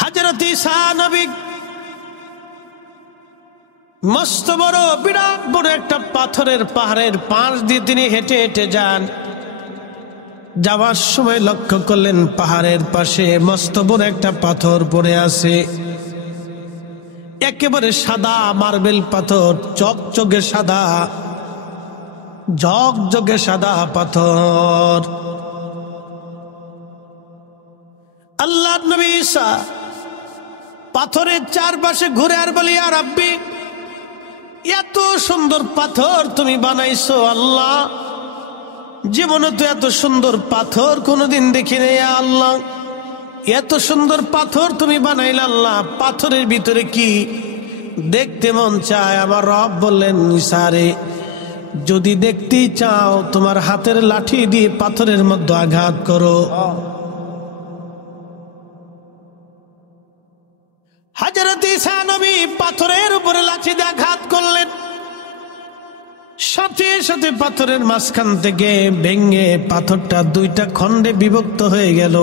হযরত ঈসা নবী মস্ত বড় বিরাট বড় একটা পাথরের পাহাড়ের পাশ দিয়ে তিনি হেঁটে হেঁটে যান। যাওয়ার সময় লক্ষ্য করলেন পাহাড়ের পাশে মস্ত বড় একটা পাথর পড়ে আছে, একেবারে সাদা মার্বেল পাথর, চকচকে সাদা, ঝকঝকে সাদা পাথর। আল্লাহর নবী ঈসা পাথরের চারপাশে ঘুরে আর বলি, ইয়া রাব্বি, এত সুন্দর পাথর তুমি বানাইছো আল্লাহ, জীবনে তো এত সুন্দর পাথর কোনোদিন দেখি নাই আল্লাহ, এত সুন্দর পাথর তুমি বানাইলে আল্লাহ, পাথরের ভিতরে কি দেখতে মন চায়? আমার রব বললেন, ঈসা রে, যদি দেখতেই চাও তোমার হাতের লাঠি দিয়ে পাথরের মধ্যে আঘাত করো। হযরত ঈসা নবী পাথরের উপরে লাঠি দিয়ে আঘাত করলেন, সাথে সাথে পাথরের মাঝখান থেকে ভেঙে পাথরটা দুইটা খণ্ডে বিভক্ত হয়ে গেল।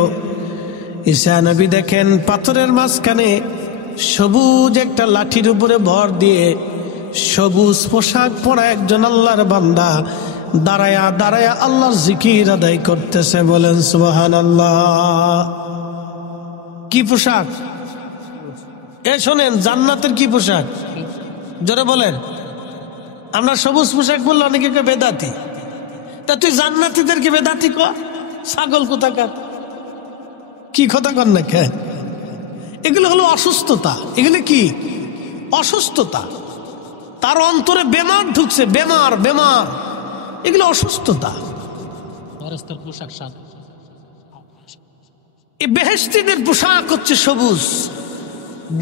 ঈসা নবী দেখেন পাথরের মাঝখানে সবুজ একটা লাঠির উপরে ভর দিয়ে সবুজ পোশাক পরা একজন আল্লাহর বান্দা দাঁড়ায়া দাঁড়ায়া আল্লাহর জিকির আদায় করতেছে। বলেন সুবহানাল্লাহ। কি পোশাক? শোনেন, জান্নাতের কি পোশাক? জোরে বলেন। আমরা সবুজ পোশাক বললে অনেকে বেদাতি, তা তুই জান্নাতীদেরকে বেদাতি ক? ছাগল কোথাকার, কি কথা কর না কে? এগুলো হলো অসুস্থতা। এগুলো কি? অসুস্থতা। তার অন্তরে বেমার ঢুকছে, বেমার বেমার, এগুলো অসুস্থতা। এই বেহেশতীদের পোশাক হচ্ছে সবুজ,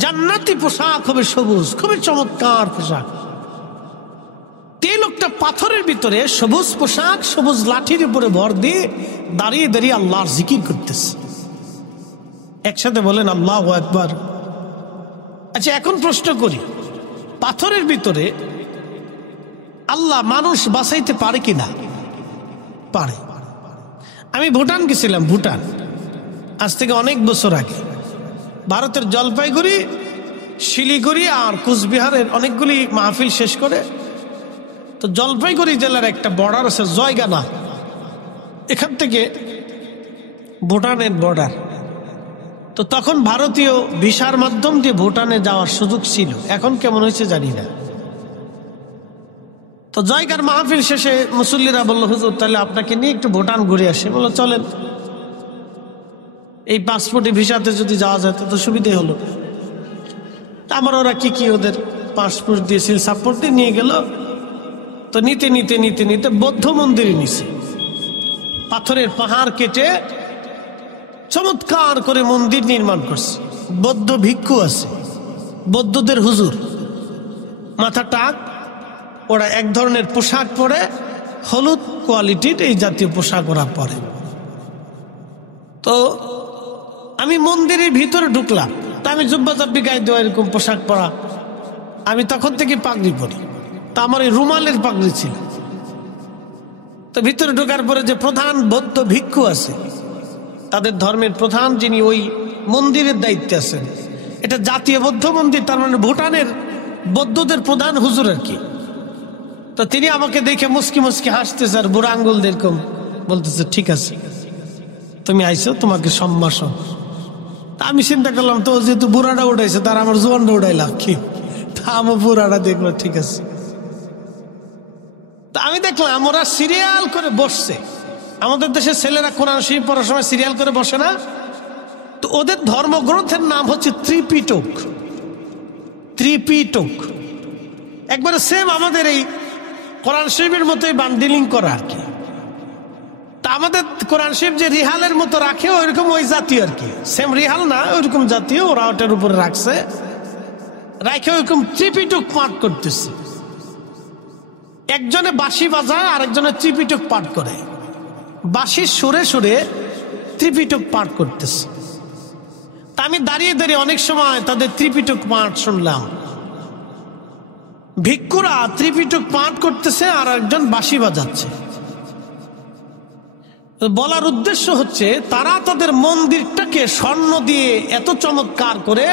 জান্নাতি পোশাক হবে সবুজ, খুবই চমৎকার পোশাক। এই লোকটা পাথরের ভিতরে সবুজ পোশাক, সবুজ লাঠির উপরে ভর দিয়ে দাঁড়িয়ে দাঁড়িয়ে আল্লাহর জিকির করতেছে। একসাথে বলেন আল্লাহু আকবার। আচ্ছা, এখন প্রশ্ন করি, পাথরের ভিতরে আল্লাহ মানুষ বাঁচাইতে পারে কিনা? পারে। আমি ভুটান গেছিলাম, ভুটান আজ থেকে অনেক বছর আগে। ভারতের জলপাইগুড়ি, শিলিগুড়ি আর কুচবিহারের অনেকগুলি মাহফিল শেষ করে তো জলপাইগুড়ি জেলার একটা বর্ডার আছে জয়গানা, এখান থেকে ভুটানের বর্ডার। তো তখন ভারতীয় ভিসার মাধ্যম দিয়ে ভুটানে যাওয়ার সুযোগ ছিল, এখন কেমন হয়েছে জানি না। তো জয়গার মাহফিল শেষে মুসল্লিরা বললো, হুজুর তাহলে আপনাকে নিয়ে একটু ভুটান ঘুরে আসে। বললো চলেন, এই পাসপোর্টে ভিসাতে যদি যাওয়া যায় তো সুবিধে হলো। আমার ওরা কি ওদের পাসপোর্ট দিয়েছিল, সাপোর্ট দিয়ে নিয়ে গেল। তো নিতে নিতে নিতে নিতে বৌদ্ধ মন্দিরে নিছে, পাথরের পাহাড় কেটে চমৎকার করে মন্দির নির্মাণ করছে। বৌদ্ধ ভিক্ষু আছে, বৌদ্ধদের হুজুর, মাথা টাক, ওরা এক ধরনের পোশাক পরে, হলুদ কোয়ালিটির এই জাতীয় পোশাক ওরা পরে। তো আমি মন্দিরের ভিতরে ঢুকলাম, তা আমি জুব্বা জাব্বি গায়ে দেওয়া এরকম পোশাক পরা, আমি তখন থেকে পাগড়ি পরি, তা আমার এই রুমালের পাগড়ি ছিল। তো ভিতরে ঢোকার পরে যে প্রধান বৌদ্ধ ভিক্ষু আছে, তাদের ধর্মের প্রধান, যিনি ওই মন্দিরের দায়িত্বে আছেন, এটা জাতীয় বৌদ্ধ মন্দির, তার মানে ভুটানের বৌদ্ধদের প্রধান হুজুর আর কি। তো তিনি আমাকে দেখে মুস্কি মুস্কি হাসতেছে আর বুড়া আঙ্গুল এরকম বলতেছে, ঠিক আছে তুমি আইছো, তোমাকে সম্ভাষণ। আমি চিন্তা করলাম, তো যেহেতু বুড়াটা উঠাইছে, তার আমার জোয়ানটা উঠাইলাম কি, তা আমার বুড়াটা দেখলো, ঠিক আছে। তা আমি দেখলাম ওরা সিরিয়াল করে বসছে। আমাদের দেশের ছেলেরা কোরআন শরীফ পড়ার সময় সিরিয়াল করে বসে না? তো ওদের ধর্মগ্রন্থের নাম হচ্ছে ত্রিপিটক। ত্রিপিটক একবারে সেম আমাদের এই কোরআন শরীফের মতোই বান্ডিলিং করা আর কি। তা আমাদের কোরআন শরীফ যে রিহালের মতো রাখে, ওইরকম ওই জাতীয় আর কি, সেম রিহাল না, ওইরকম জাতীয় ওরা ওটার উপরে রাখছে, রাখে ওইরকম ত্রিপিটক পাঠ করতেছে। একজনে বাঁশি বাজায়, আরেকজনে ত্রিপিটক পাঠ করে, বাঁশির সুরে সুরে ত্রিপিটক পাঠ করতেছে। তা আমি দাঁড়িয়ে দাঁড়িয়ে অনেক সময় তাদের ত্রিপিটক পাঠ শুনলাম। ভিক্ষুরা ত্রিপিটক পাঠ করতেছে আর একজন বাঁশি বাজাচ্ছে। বলার উদ্দেশ্য হচ্ছে তারা তাদের মন্দিরটাকে স্বর্ণ দিয়ে এত চমৎকার করে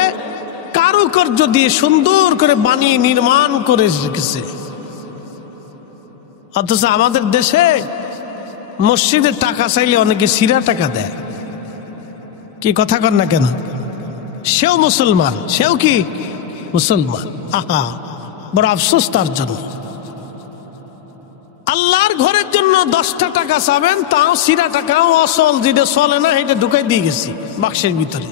কারুকার্য দিয়ে সুন্দর করে বানিয়ে নির্মাণ করে রেখেছে, অথচ আমাদের দেশে মসজিদের টাকা চাইলে অনেকে সিরা টাকা দেয়। কি কথা কর না কেন? সেও মুসলমান, সেও কি মুসলমান। আহা, বড় আফসোস তার জন্য। আল্লাহর ঘরের জন্য 10টা টাকা চাবেন, তাও সিরা টাকাও অসল, যেটা চলে না সেটা ঢুকাই দিয়ে গেছি বাক্সের ভিতরে।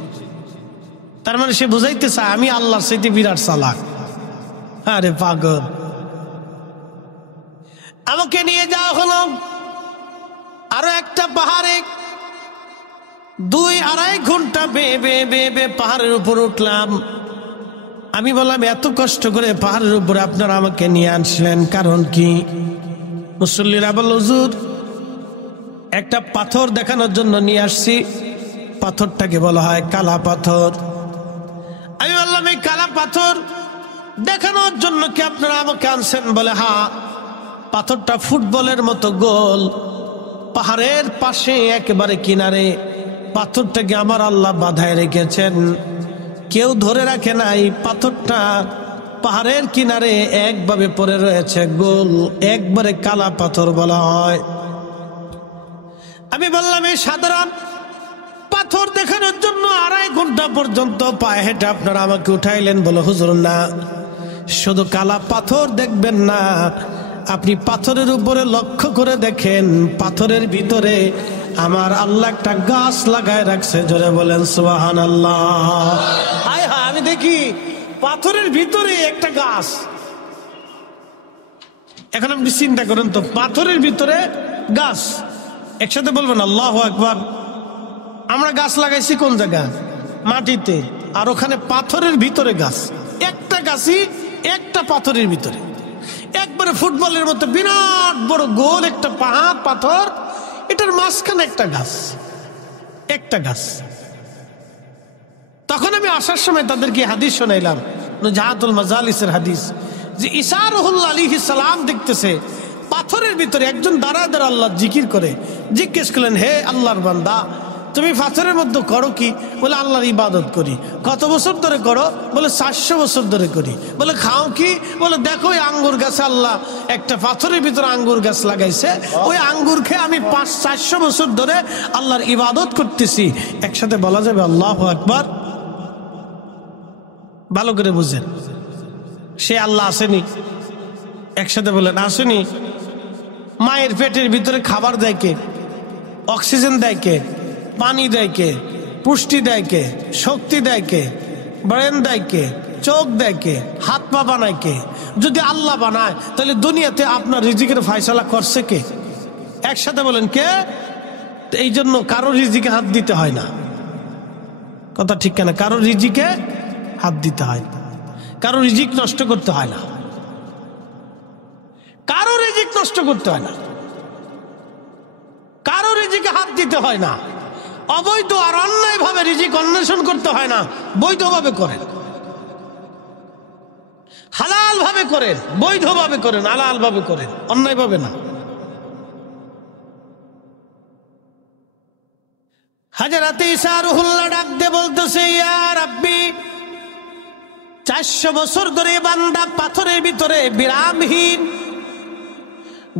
তার মানে সে বুঝাইতে চায় আমি আল্লাহর চাইতে বিরাট চালাক। আরে পাগল। আমাকে নিয়ে যাওয়া হলো আরো একটা পাহাড়ে, 2-2.5 ঘন্টা বেয়ে বেয়ে বেয়ে বেয়ে পাহাড়ের উপর উঠলাম। আমি বললাম এত কষ্ট করে পাহাড়ের উপরে আপনারা আমাকে নিয়ে আসলেন, কারণ কি? মুসল্লিরা বলল হুজুর একটা পাথর দেখানোর জন্য নিয়ে আসছি, পাথরটাকে বলা হয় কালা পাথর। আমি বললাম এই কালা পাথর দেখানোর জন্য কি আপনারা আমাকে আনছেন? বলে হ্যাঁ। পাথরটা ফুটবলের মতো গোল, পাহাড়ের পাশে একেবারে কিনারে পাথরটাকে আমার আল্লাহ বাঁধায় রেখেছেন, কেউ ধরে রাখে নাই। পাথরটা পাহাড়ের কিনারে একভাবে পড়ে রয়েছে, গোল একবারে কালা পাথর বলা হয়। আমি বললাম এই সাধারণ পাথর দেখানোর জন্য 2.5 ঘন্টা পর্যন্ত পায়ে হেঁটে আপনারা আমাকে উঠাইলেন। বলে হুজুর না, শুধু কালা পাথর দেখবেন না, আপনি পাথরের উপরে লক্ষ্য করে দেখেন, পাথরের ভিতরে আমার আল্লাহ একটা গাছ লাগায় রাখছে। জোরে বলেন সুবহানাল্লাহ। হায় হায়, আমি দেখি পাথরের ভিতরে একটা গাছ। এখন আপনি চিন্তা করেন তো, পাথরের ভিতরে গাছ। একসাথে বলবেন আল্লাহু আকবার। আমরা গাছ লাগাইছি কোন জায়গা? মাটিতে, আর ওখানে পাথরের ভিতরে গাছ। একটা গাছই একটা পাথরের ভিতরে, একবারে ফুটবলের মতো বিরাট বড় গোল একটা পাহাড় পাথর, এটার মাঝখানে একটা গাছ, একটা গাছ। তখন আমি আসার সময় তাদেরকে হাদিস শোনাইলাম, নুজাহাতুল মাজালিসের হাদিস, যে ঈসা রুহুল্লাহ আলাইহিস সালাম দেখতেছে পাথরের ভিতরে একজন দাঁড়ায় দাঁড়া আল্লাহ জিকির করে। জিজ্ঞেস করলেন হে আল্লাহর বান্দা, তুমি পাথরের মধ্যে করো কি? বলে আল্লাহর ইবাদত করি। কত বছর ধরে করো? বলে 400 বছর ধরে করি। বলে খাও কি? বলে দেখো ওই আঙ্গুর গাছে আল্লাহ একটা পাথরের ভিতরে আঙ্গুর গাছ লাগাইছে, ওই আঙ্গুর খেয়ে আমি 400 বছর ধরে আল্লাহর ইবাদত করতেছি। একসাথে বলা যাবে আল্লাহু আকবার? ভালো করে বুঝেন, সে আল্লাহ আসেনি? একসাথে বলেন আসেনি। মায়ের পেটের ভিতরে খাবার দেয় কে? অক্সিজেন দেয় কে? পানি দেয় কে? পুষ্টি দেয় কে? শক্তি দেয় কে? ব্রেন দেয় কে? চোখ দেয় কে? হাত পা বানায় কে? যদি আল্লাহ বানায় তাহলে দুনিয়াতে আপনার রিজিকের ফয়সালা করছে কে? একসাথে বলেন কে? এই জন্য কারো রিজিকে হাত দিতে হয় না। কথা ঠিক কেনা? কারো রিজিকে হাত দিতে হয় না, কারো রিজিক নষ্ট করতে হয় না, কারো রিজিক নষ্ট করতে হয় না, কারো রিজিকে হাত দিতে হয় না। অবৈধ আর অন্যায় ভাবে রিজিক অন্বেষণ করতে হয় না, বৈধভাবে করেন, হালাল ভাবে করেন, বৈধভাবে করেন, হালাল ভাবে করেন, অন্যায় ভাবে না। হযরত ঈসা রুহুল্লাহ ডাক দিয়ে বলতেছে ইয়া রাব্বি, 400 বছর ধরে বান্দা পাথরের ভিতরে বিরামহীন,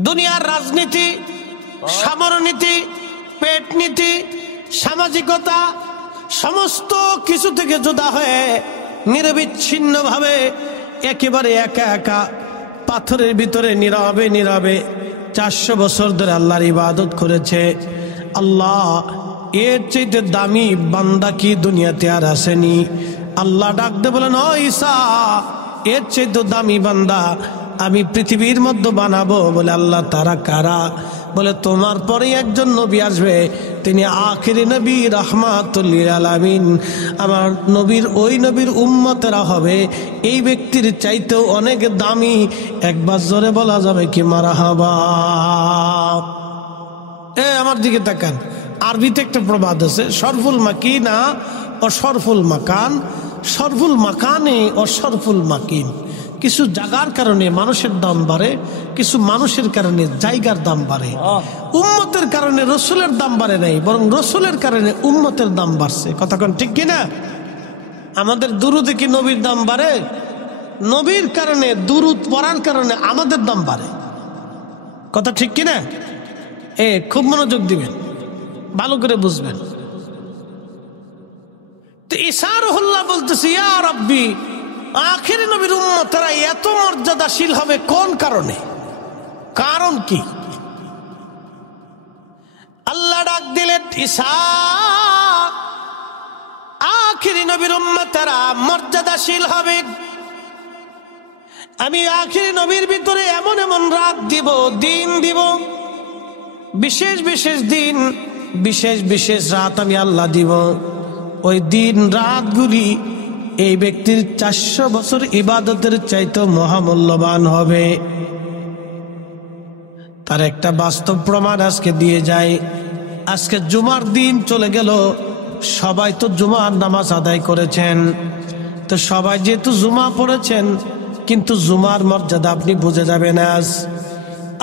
দুনিয়ার রাজনীতি, সামরনীতি, পেট নীতি, সামাজিকতা সমস্ত কিছু থেকে জুদা হয়ে নিরবিচ্ছিন্ন ভাবে একেবারে একা একা পাথরের ভিতরে নীরবে নীরবে 400 বছর ধরে আল্লাহর ইবাদত করেছে। আল্লাহ এর চাইতে দামি বান্দা কি দুনিয়াতে আর আসেনি? আল্লাহ ডাক দিয়ে বলেন ও ঈসা, এর চাইতে দামি বান্দা আমি পৃথিবীর মধ্যে বানাবো। বলে আল্লাহ তারা কারা? বলে তোমার পরে একজন নবী আসবে, তিনি আখিরি নবী রাহমাতুল লিল আলামিন। আমার নবীর ওই নবীর উম্মতেরা হবে এই ব্যক্তির চাইতেও অনেক দামি। একবার জোরে বলা যাবে কি মারহাবা? আমার দিকে তাকান, আরবিতে একটা প্রবাদ আছে, শরফুল মাকিনা ও শরফুল মাকান, শরফুল মাকানে ও শরফুল মাকিন। কিছু জায়গার কারণে মানুষের দাম বাড়ে, কিছু মানুষের কারণে জায়গার দাম বাড়ে। উম্মতের কারণে রসুলের দাম বাড়ে নাই, বরং রসুলের কারণে উম্মতের দাম বাড়ছে। কথা কোন ঠিক কিনা? আমাদের দুরুদে কি নবীর দাম বাড়ে? নবীর কারণে, দুরুদ পড়ার কারণে আমাদের দাম বাড়ে। কথা ঠিক কিনা? খুব মনোযোগ দিবেন, ভালো করে বুঝবেন। তো ঈসা রুহুল্লাহ বলতেছে, ইয়া রাব্বি, আখির নবীর উম্মতেরা এত মর্যাদাশীল হবে কোন কারণে? কারণ কি? আল্লাহ ডাক দিলেন, ঈসা, আখির নবীর উম্মতেরা মর্যাদাশীল হবে। আমি আখির নবীর ভিতরে এমন এমন রাত দিব, দিন দিব, বিশেষ বিশেষ দিন, বিশেষ বিশেষ রাত আমি আল্লাহ দিব। ওই দিন রাতগুলি এই ব্যক্তির 400 বছর ইবাদতের চাইতে মহামূল্যবান হবে। তার একটা বাস্তব প্রমাণ আজকে দিয়ে যায়। আজকে জুমার দিন চলে গেল, সবাই তো জুমার নামাজ আদায় করেছেন। তো সবাই যেহেতু জুমা পড়েছেন, কিন্তু জুমার মর্যাদা আপনি বুঝে যাবেন। আজ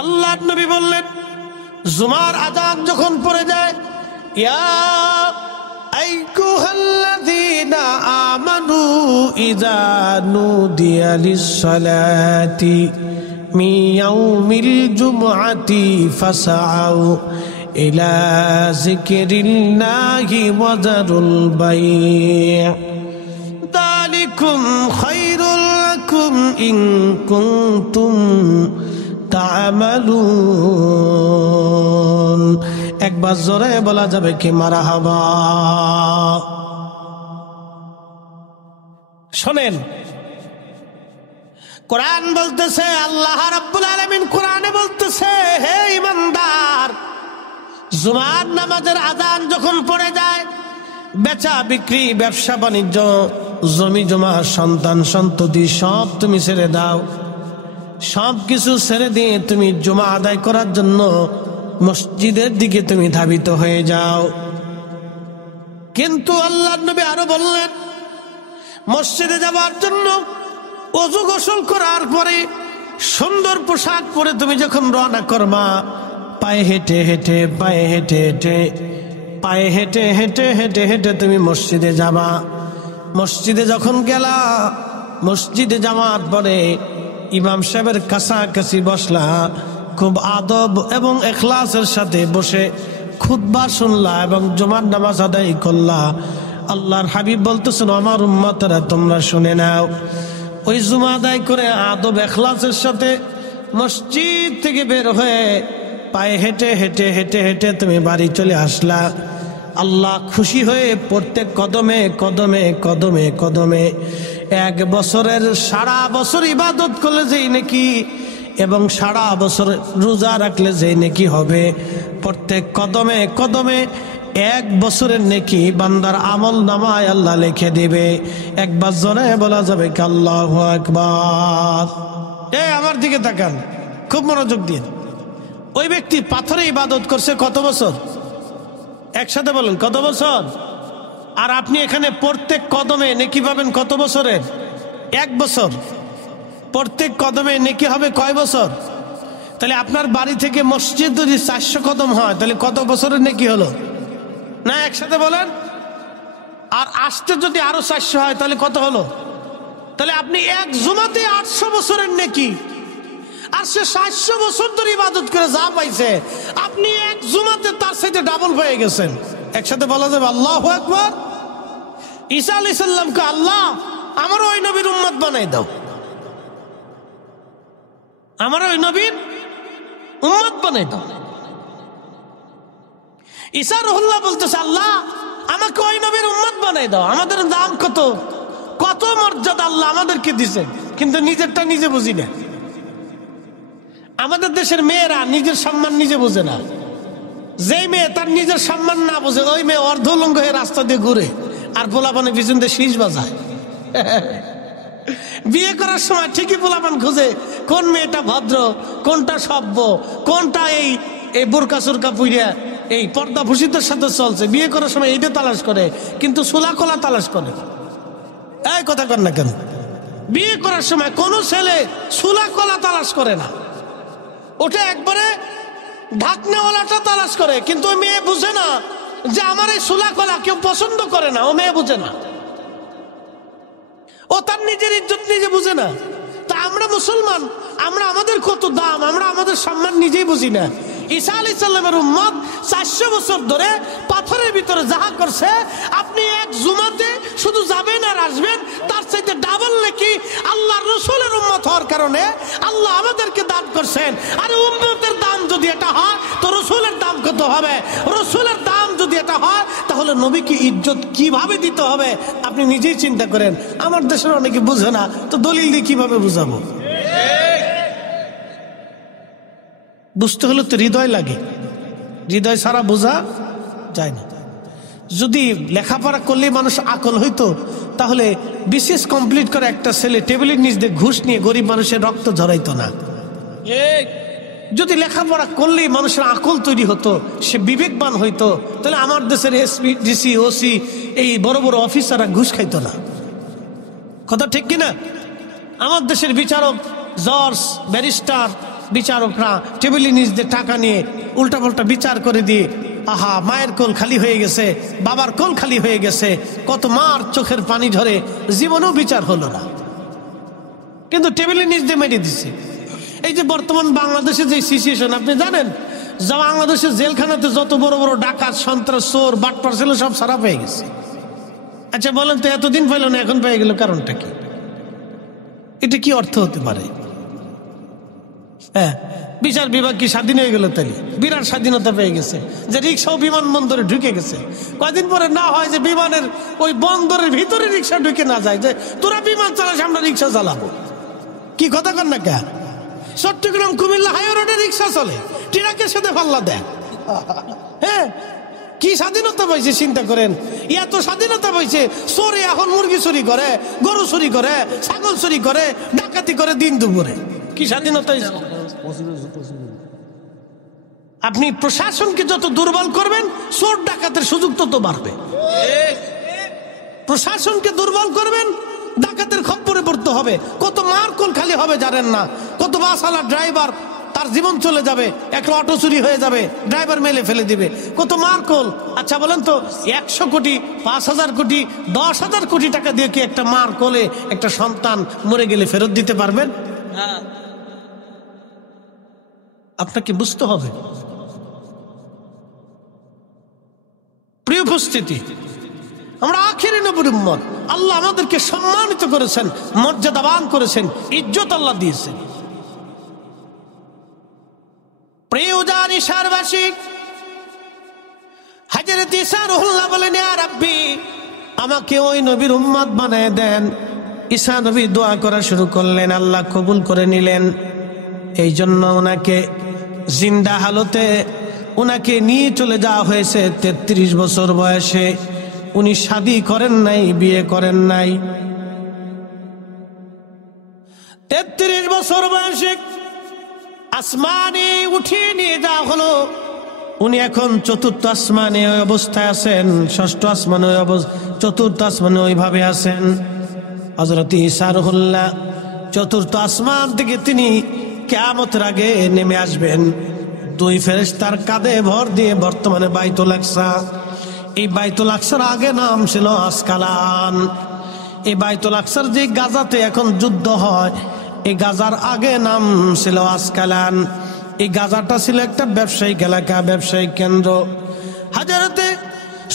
আল্লাহর নবী বললেন, জুমার আযান যখন পড়ে যায়, ইয়া আইয়ুহাল্লাযীনা আমানু ইযা নুদিয়া লিস-সালাতি মিন ইয়াউমিল জুমআতি ফাসআউ ইলা যিকরিল্লাহি ওয়া যারুল বাই', যালিকুম খায়রুল লাকুম ইন কুনতুম তা'মালুন। একবার জোরে বলা যাবে কি মারহাবা? শোনেন, কোরআন বলতেছে, আল্লাহ রাব্বুল আলামিন কোরআনে বলতেছে, হে ঈমানদার, জুমার নামাজের আযান যখন পড়ে যায়, বেচা বিক্রি, ব্যবসা বাণিজ্য, জমি জমা, সন্তান সন্ততি সব তুমি ছেড়ে দাও। সব কিছু ছেড়ে দিয়ে তুমি জুমা আদায় করার জন্য মসজিদের দিকে তুমি ধাবিত হয়ে যাও। কিন্তু আল্লাহর নবী আরো বললেন, মসজিদে যাওয়ার জন্য ওযু গোসল করার পরে সুন্দর পোশাক পরে তুমি যখন রওনা করবা, পায়ে হেঁটে হেঁটে, পায়ে হেঁটে হেঁটে, পায়ে হেঁটে হেঁটে হেঁটে হেঁটে তুমি মসজিদে যাবা। মসজিদে যখন গেলা, মসজিদে যাওয়ার পরে ইমাম সাহেবের কাছাকাছি বসলা, খুব আদব এবং ইখলাসের সাথে বসে খুতবা শুনলা এবং জুমার নামাজ আদায় করলা। আল্লাহর হাবিব বলতেছেন, আমার উম্মতেরা তোমরা শুনে নাও, ওই জুমা আদায় করে আদব ইখলাসের সাথে মসজিদ থেকে বের হয়ে পায়ে হেঁটে হেঁটে হেঁটে হেঁটে তুমি বাড়ি চলে আসলা। আল্লাহ খুশি হয়ে প্রত্যেক কদমে কদমে কদমে কদমে 1 বছরের সারা বছর ইবাদত করলে যেই নাকি, এবং সারা বছর রোজা রাখলে যেই নাকি হবে, প্রত্যেক কদমে কদমে 1 বছরের নেকি বান্দার আমল নামায় আল্লাহ লিখে দিবে। একবার জোরে বলা যাবে কি আল্লাহু আকবার? আমার দিকে তাকান, খুব মনোযোগ দিন। ওই ব্যক্তি পাথরে ইবাদত করছে কত বছর? একসাথে বলেন, কত বছর? আর আপনি এখানে প্রত্যেক কদমে নেকি পাবেন কত বছরের? 1 বছর। প্রত্যেক কদমে নেকি হবে কয় বছর? তাহলে আপনার বাড়ি থেকে মসজিদ যদি 400 কদম হয়, তাহলে কত বছরের নেকি হলো? না, একসাথে বলেন। আর আসতে যদি আরো 400 হয়, তাহলে কত হলো? তাহলে আপনি এক জুমাতে 800 বছরের নেকি। আর সে 700 বছর ধরে ইবাদত করে যা পাইছে, আপনি এক জুমাতে তার সাথে ডাবল হয়ে গেছেন। একসাথে বলা যাবে আল্লাহু আকবার। ঈসা আলাইহিস সালামকে, আল্লাহ আমার ওই নবীর উম্মত বানাই দাও, আমার ওই নবীর উম্মত বানাই দাও। ঈসা রুহুল্লাহ বলতেছে, আল্লাহ আমাকে ওই নবীর উম্মত বানাই দাও। আমাদের দাম কত, কত মর্যাদা আল্লাহ আমাদেরকে দিয়েছেন, কিন্তু নিজেরটা নিজে বুঝি না। আমাদের দেশের মেয়েরা নিজের সম্মান নিজে বোঝে না। যেই মেয়ে তার নিজের সম্মান না বোঝে, ওই মেয়ে অর্ধলঙ্গ হয়ে রাস্তা দিয়ে ঘুরে আর পোলাপানে পিছন দিয়ে শীষ বাজায়। বিয়ে করার সময় ঠিকই পোলাপান খুঁজে কোন মেয়েটা ভদ্র, কোনটা সভ্য, কোনটা এই বোরকা সুরকা পুইরা এই পর্দা ভূষিতের সাথে চলছে। বিয়ে করার সময় এইটা তালাশ করে, কিন্তু সুলা কলা তালাশ করে। এই কথা কর না কেন? বিয়ে করার সময় কোনো ছেলে সুলা কলা তালাশ করে না, ওটা একবারে ঢাকনেওয়ালাটা তালাশ করে। কিন্তু ওই মেয়ে বুঝে না যে আমার এই সুলা কলা কেউ পছন্দ করে না, ও মেয়ে বুঝে না, ও তার নিজের ইজ্জত নিজে বুঝে না। তা আমরা মুসলমান, আমরা আমাদের কত দাম, আমরা আমাদের সম্মান নিজেই বুঝি না। ঈসা আলাইহিস সালামের উম্মত 400 বছর ধরে পাথরের ভিতরে যাহা করছে, আপনি এক জুমাতে শুধু যাবেন আর আসবেন, তার চাইতে ডাবল নাকি আল্লাহর রাসূলের উম্মত হওয়ার কারণে আল্লাহ আমাদেরকে দান করছেন। আর উম্মতের দাম যদি এটা হয় তো রাসূলের দাম কত হবে? রাসূলের দাম যদি এটা হয় তাহলে নবীকে ইজ্জত কিভাবে দিতে হবে আপনি নিজেই চিন্তা করেন। আমার দেশের অনেকে বুঝে না, তো দলিল দিয়ে কিভাবে বুঝাবো? বুঝতে হলে তো হৃদয় লাগে, হৃদয় ছাড়া বোঝা যায় না। যদি লেখাপড়া করলে মানুষ আকল হইতো তাহলে বিশেষ কমপ্লিট করে একটা ছেলে টেবিলের নিচ দিয়ে ঘুষ নিয়ে গরিব মানুষের রক্ত ঝরাইতো না। যদি লেখাপড়া করলেই মানুষের আকল তৈরি হতো, সে বিবেকবান হইতো, তাহলে আমার দেশের এসপি, ডিসি, ওসি, এই বড় বড় অফিসাররা ঘুষ খাইতো না। কথা ঠিক কিনা? আমার দেশের বিচারক, জজ, ব্যারিস্টার, বিচারকরা টেবিলের নিচ দিয়ে টাকা নিয়ে উল্টাপাল্টা বিচার করে দিয়ে, আহা, মায়ের কোল খালি হয়ে গেছে, বাবার কোল খালি হয়ে গেছে, কত মার চোখের পানি ঝরে, জীবনেও বিচার হলো না, কিন্তু টেবিলের নিচ দিয়ে মেরে দিছে। এই যে বর্তমান বাংলাদেশে যে সিচুয়েশন আপনি জানেন, যা বাংলাদেশের জেলখানাতে যত বড় বড় ডাকাত, সন্ত্রাস, চোর, বাটপার ছিল সব সারা পেয়ে গেছে। আচ্ছা বলেন তো, এতদিন পেল না, এখন পেয়ে গেল, কারণটা কি? এটা কি অর্থ হতে পারে? হ্যাঁ, বিচার বিভাগ কি স্বাধীন হয়ে গেল? তাহলে বিরাট স্বাধীনতা পেয়ে গেছে যে রিক্সাও বিমানবন্দরে ঢুকে গেছে। কয়দিন পরে না হয় যে বিমানের ওই বন্দরের ভিতরে রিক্সা ঢুকে না যায়, যে তোরা বিমান চালাস, আমরা রিক্সা চালাবো। কি কথা কর না কে? চট্টগ্রাম কুমিল্লা হাই রোডে রিক্সা চলে, ট্রাকের সাথে পাল্লা দেয়। হ্যাঁ, কি স্বাধীনতা পাইছে চিন্তা করেন। এত স্বাধীনতা পাইছে, চোরে এখন মুরগি চুরি করে, গরু চুরি করে, ছাগল চুরি করে, ডাকাতি করে দিন দুপুরে। কি স্বাধীনতা? আপনি প্রশাসনকে যত দুর্বল করবেন, চোর ডাকাতের সুযোগ তত বাড়বে। প্রশাসনকে দুর্বল করবেন, ডাকাতের খপ্পরে পড়তে হবে। কত মার কোল খালি হবে জানেন না, কত বাসওয়ালা ড্রাইভার তার জীবন চলে যাবে, একটা অটো চুরি হয়ে যাবে, ড্রাইভার মেলে ফেলে দিবে, কত মার কোল। আচ্ছা বলেন তো, 100 কোটি, 5,000 কোটি, 10,000 কোটি টাকা দিয়ে কি একটা মার কোলে একটা সন্তান মরে গেলে ফেরত দিতে পারবেন? আপনাকে বুঝতে হবে। প্রিয় উপস্থিতি, আমরা আখেরি নবীর উম্মত, আল্লাহ আমাদেরকে সম্মানিত করেছেন, মর্যাদাবান করেছেন, ইজ্জত আল্লাহ দিয়েছেন। প্রিয় জানিসারবাসী, হযরত ঈসা রুহুল্লাহ বলেন, ইয়া রাব্বি, আমাকে ওই নবীর উম্মত বানায় দেন। ঈসা নবী দোয়া করা শুরু করলেন, আল্লাহ কবুল করে নিলেন। এই জন্য ওনাকে জিন্দা হালতে ওনাকে নিয়ে চলে যাওয়া হয়েছে 33 বছর বয়সে। উনি শাদী করেন নাই, বিয়ে করেন নাই। 33 বছর বয়সে আসমানে উঠিয়ে নিয়ে যাওয়া হলো। উনি এখন 4র্থ আসমানে ওই অবস্থায় আছেন, 6ষ্ঠ আসমানে ওই চতুর্থ আসমানে ওইভাবে আছেন। হযরত ঈসা রুহুল্লাহ 4র্থ আসমান থেকে তিনি কিয়ামতের আগে নেমে আসবেন। 2 ফেরেশতার কাঁধে ভর দিয়ে বর্তমানে বাইতুল আকসা, এই বাইতুল আকসার আগে নাম ছিল আসকালান। এই বাইতুল আকসার যে গাজাতে এখন যুদ্ধ হয়, এই গাজার আগে নাম ছিল আসকালান। এই গাজাটা ছিল একটা ব্যবসায়িক এলাকা, ব্যবসায়িক কেন্দ্র। হযরতে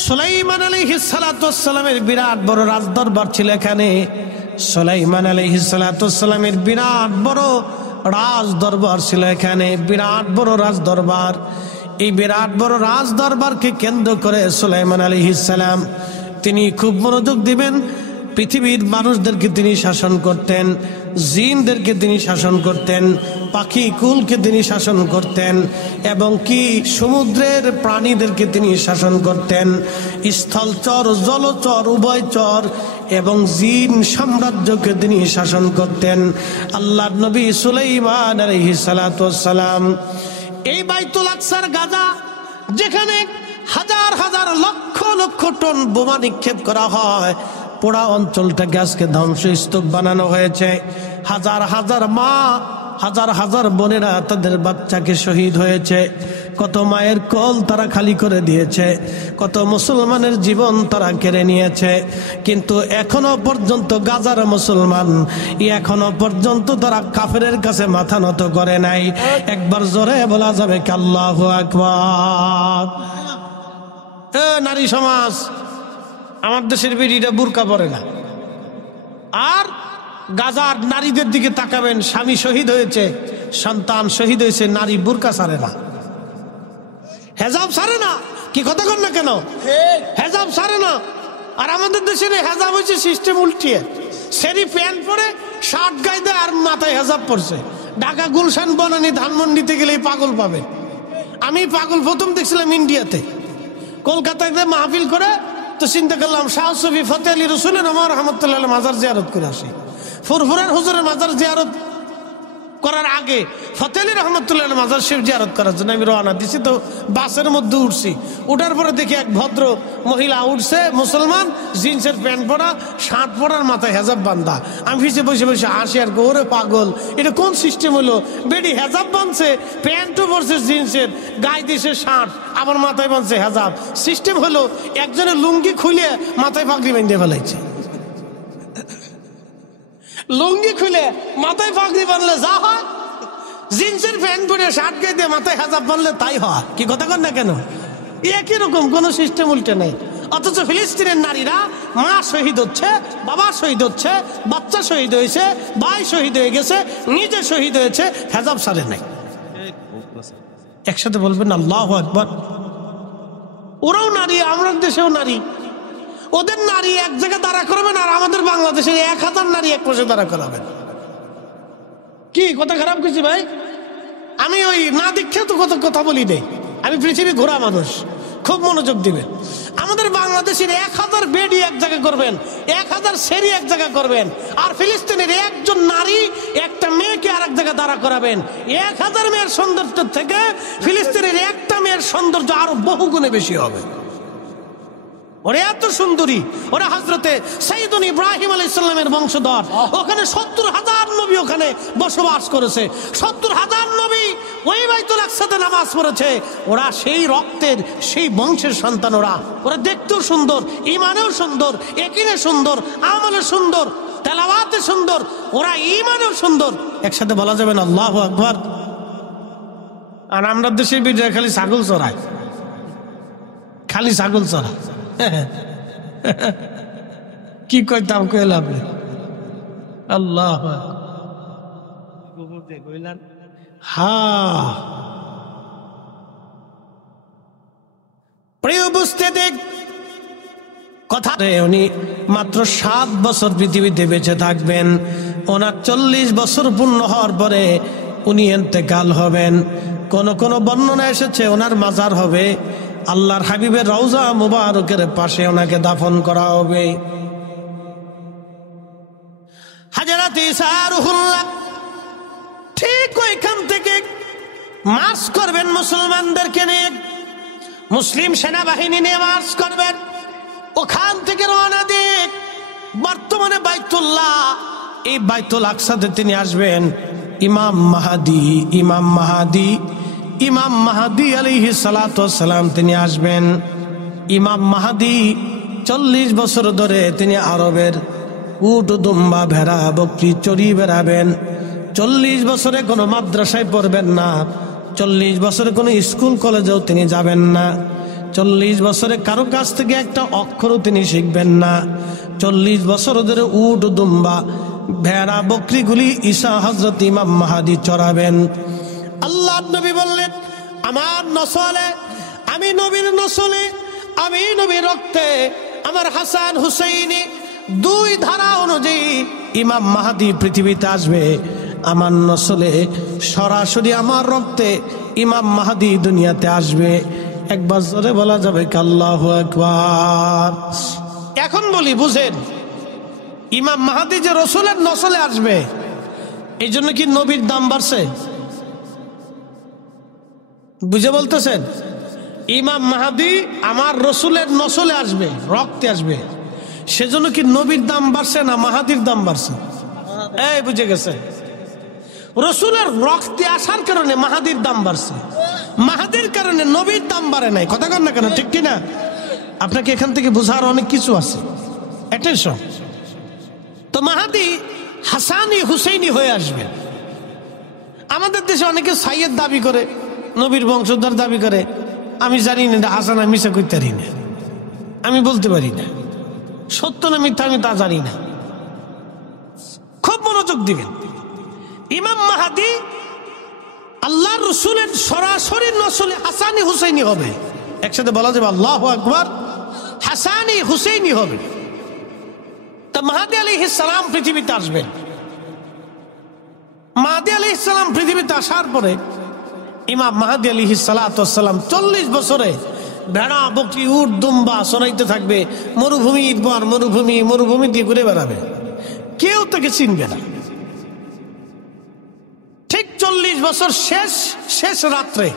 সুলাইমান আলাইহিস সালাতু ওয়াস সালামের বিরাট বড় রাজদরবার ছিল এখানে। সুলাইমান আলাইহিস সালাতু ওয়াস সালামের বিরাট বড় রাজদরবার ছিল এখানে, বিরাট বড় রাজদরবার। এই বিরাট বড় রাজদরবারকে কেন্দ্র করে সুলাইমান আলাইহিস সালাম তিনি খুব মনোযোগ দিবেন। পৃথিবীর মানুষদেরকে তিনি শাসন করতেন, জিনদেরকে তিনি শাসন করতেন, পাখি কুলকে তিনি শাসন করতেন, এবং কি সমুদ্রের প্রাণীদেরকে তিনি শাসন করতেন, স্থলচর, জলচর, উভয়চর এবং জিন সাম্রাজ্যকে তিনি শাসন করতেন। আল্লাহর নবী সুলাইমান আলাইহিস সালাতু ওয়াস সালাম এই বাইতুল আকসার গাজা, যেখানে হাজার হাজার লক্ষ লক্ষ টন বোমা নিক্ষেপ করা হয়, পোড়া অঞ্চলটাকে আজকে ধ্বংসস্তূপ বানানো হয়েছে। হাজার হাজার মা, হাজার হাজার বোনেরা তাদের বাচ্চাকে শহীদ হয়েছে। কত মায়ের কোল তারা খালি করে দিয়েছে, কত মুসলমানের জীবন তারা কেড়ে নিয়েছে। কিন্তু এখনো পর্যন্ত গাজার মুসলমান এখনো পর্যন্ত তারা কাফেরের কাছে মাথা নত করে নাই। একবার জোরে বলা যাবে কি আল্লাহু আকবার। নারী সমাজ, আমার দেশের বেটিটা বুরকা পরে না। আর গাজার নারীদের দিকে তাকাবেন, স্বামী শহীদ হয়েছে, সন্তান শহীদ হয়েছে, নারী বুরকা ছাড়ে না, হেজাব ছাড়ে না। কি কথা কন না কেন? হেজাব ছাড়ে না। আর আমাদের দেশের হেজাব হয়েছে সিস্টেম উল্টিয়ে, সেরি প্যান্ট পরে শার্ট গায়ে দেয় আর মাথায় হেজাব পড়ছে। ঢাকা গুলশান বনানী ধানমন্ডিতে গেলেই পাগল পাবেন। আমি পাগল প্রথম দেখছিলাম ইন্ডিয়াতে, কলকাতায় মাহফিল করে, তো চিন্তা করলাম শাহ সুফি ফতে আলী রসুলের রহমতুল্লাহ মাজার জিয়ারত করে আসি। ফুরফুরার হুজুরের মাজার জিয়ারত করার আগে ফতে আলী রহমতুল্লাহ মাজার শরীফ জিয়ারত করার জন্য আমি রওনা দিছি। তো বাসের মধ্যে উঠছি, উঠার পরে দেখি এক ভদ্র মহিলা উঠছে, মুসলমান, জিন্সের প্যান্ট পরা, শার্ট পরার, মাথায় হেজাব বান্ধা। আমি পিছিয়ে বসে বসে হাসি আর ওরে পাগল, এটা কোন সিস্টেম হলো? বেডি হেজাব বানছে, প্যান্টও পরছে জিন্সের, গায়ে দিছে শার্ট, আবার মাথায় বানছে হেজাব। সিস্টেম হলো একজনের লুঙ্গি খুলে মাথায় পাগড়ি বেঁধে ফেলাইছে। লুঙ্গি খুলে মাথায় পাগড়ি বানলে যা হয়, জিন্সের প্যান্ট পরে শার্ট গায়ে দিয়ে মাথায় হেজাব বানলে তাই হয়। কি কথা কন না কেন? একই রকম, কোন সিস্টেম উল্টে নেই। অথচ ফিলিস্তিনের নারীরা মা শহীদ হচ্ছে, বাবা শহীদ হচ্ছে, বাচ্চা শহীদ হয়েছে, ভাই শহীদ হয়ে গেছে, নিজে শহীদ হয়েছে, হেজাব সারে নাই। একসাথে বলবেন আল্লাহু আকবার। ওরাও নারী, আমরা দেশেও নারী। ওদের নারী এক জায়গায় দাঁড়া করাবেন, আর আমাদের বাংলাদেশের 1000 নারী এক পাশে দাঁড়া করাবেন। কি কথা খারাপ কিছু ভাই? আমি ওই না দীক্ষা তো কত কথা বলি নেই, আমি পৃথিবী ঘোরা মানুষ, খুব মনোযোগ দিবেন। আমাদের বাংলাদেশের 1000 বেডি এক জায়গায় করবেন, 1000 সেরি এক জায়গায় করবেন, আর ফিলিস্তিনের একজন নারী একটা মেয়েকে আর এক জায়গায় দাঁড়া করাবেন। 1000 মেয়ের সৌন্দর্য থেকে ফিলিস্তিনের একটা মেয়ের সৌন্দর্য আরো বহুগুণে বেশি হবে। ওরা এত সুন্দরী, ওরা হযরতে সাইয়্যিদুনা ইব্রাহিম আলাইহিস সালামের বংশধর। ওখানে 70,000 নবী ওখানে বসবাস করেছে, 70,000 নবী ওই বাইতুল আকসাতে নামাজ পড়েছে। ওরা সেই রক্তের, সেই বংশের সন্তান। ওরা দেখতেও সুন্দর, ঈমানেও সুন্দর, ইয়াকিনে সুন্দর, আমলে সুন্দর, তেলাওয়াতে সুন্দর, ওরা ঈমানেও সুন্দর। একসাথে বলা যাবে না আল্লাহু আকবার। আর আমরা দেশের বিদ্যা খালি ছাগল চড়ায়, খালি ছাগল চড়ায়। কি কইতাম কইলাম আল্লাহ। প্রিয় বুঝতে দেখ কথা, উনি মাত্র 7 বছর পৃথিবীতে বেঁচে থাকবেন। ওনার 40 বছর পূর্ণ হওয়ার পরে উনি ইন্তেকাল হবেন। কোন কোন বর্ণনা এসেছে ওনার মাজার হবে আল্লাহর হাবিবের রওজা মুবারকের পাশে, ওনাকে দাফন করা হবে। হযরত ঈসা রূহুল্লাহ ঠিক ওইখান থেকে মার্চ করবেন মুসলমানদেরকে নিয়ে, মুসলিম সেনাবাহিনী নিয়ে মার্চ করবেন। ওখান থেকে রওনা দিয়ে বর্তমানে বাইতুল্লাহ, এই বাইতুল আকসাতে তিনি আসবেন। ইমাম মাহাদি, ইমাম মাহাদি, ইমাম মাহাদি আলাইহিস সালাতু ওয়াস সালাম তিনি আসবেন। ইমাম মাহাদি 40 বছর ধরে তিনি আরবের উট, দুম্বা, ভেড়া, বকরি চড়িয়ে বেড়াবেন। 40 বছরে কোনো মাদ্রাসায় পড়বেন না, 40 বছরে কোনো স্কুল কলেজেও তিনি যাবেন না, 40 বছরে কারো কাছ থেকে একটা অক্ষরও তিনি শিখবেন না। 40 বছর ধরে উট, দুম্বা, ভেড়া, বকরিগুলি ঈসা হযরত ইমাম মাহাদি চড়াবেন। আল্লাহ নবী বললেন, আমার নসলে, আমি নবীর নসলে, আমি নবীর রক্তে, আমার হাসান হুসাইনি 2 ধারা অনুযায়ী ইমাম মাহাদি পৃথিবীতে আসবে। আমার নসলে সরাসরি আমার রক্তে ইমাম মাহাদি দুনিয়াতে আসবে। একবার জোরে বলা যাবে কি আল্লাহু আকবার। এখন বলি বুঝেন, ইমাম মাহাদি যে রসুলের নসলে আসবে, এই জন্য কি নবীর দাম বাড়ছে? বুঝে বলতেছেন? ইমাম মাহাদি আমার রসুলের নসলে আসবে, রক্তে আসবে। সেজন্য কি নবীর দাম বাড়ছে না মাহাদির দাম বাড়ছে? এই বুঝে গেছে, রসুলের রক্তে আসার কারণে মাহাদির দাম বাড়ছে, মাহাদির কারণে নবীর দাম বাড়ে নাই। কথা কন না কেন, ঠিক কিনা? আপনাকে এখান থেকে বোঝার অনেক কিছু আছে, অ্যাটেনশন। তো মাহাদি হাসানি হুসেইনি হয়ে আসবে। আমাদের দেশে অনেকে সাইয়েদ দাবি করে, নবীর বংশধর দাবি করে। আমি জানি না হাসান, আমি মিশা করতে পারি না, আমি বলতে পারি না সত্য না মিথ্যা, আমি তা জানি না। খুব মনোযোগ দিবেন। ইমাম মাহাদি আল্লাহ রসুলের সরাসরি নসলে হাসানি হুসেইনি হবে। একসাথে বলা যাবে আল্লাহু আকবার, হাসানি হুসেইনি হবে। তা মাহাদি আলাইহিস সালাম পৃথিবীতে আসবেন। মাহাদি আলাইহিস সালাম পৃথিবীতে আসার পরে ইমাম মাহাদি আলাইহিস সালাম 40 বছরে ভেড়া বকরি উট দুম্বা শোনাইতে থাকবে, মরুভূমির পর মরুভূমি, মরুভূমি দিয়ে ঘুরে বেড়াবে, কেউ তাকে চিনবে না। ঠিক 40 বছর শেষ রাত্রে,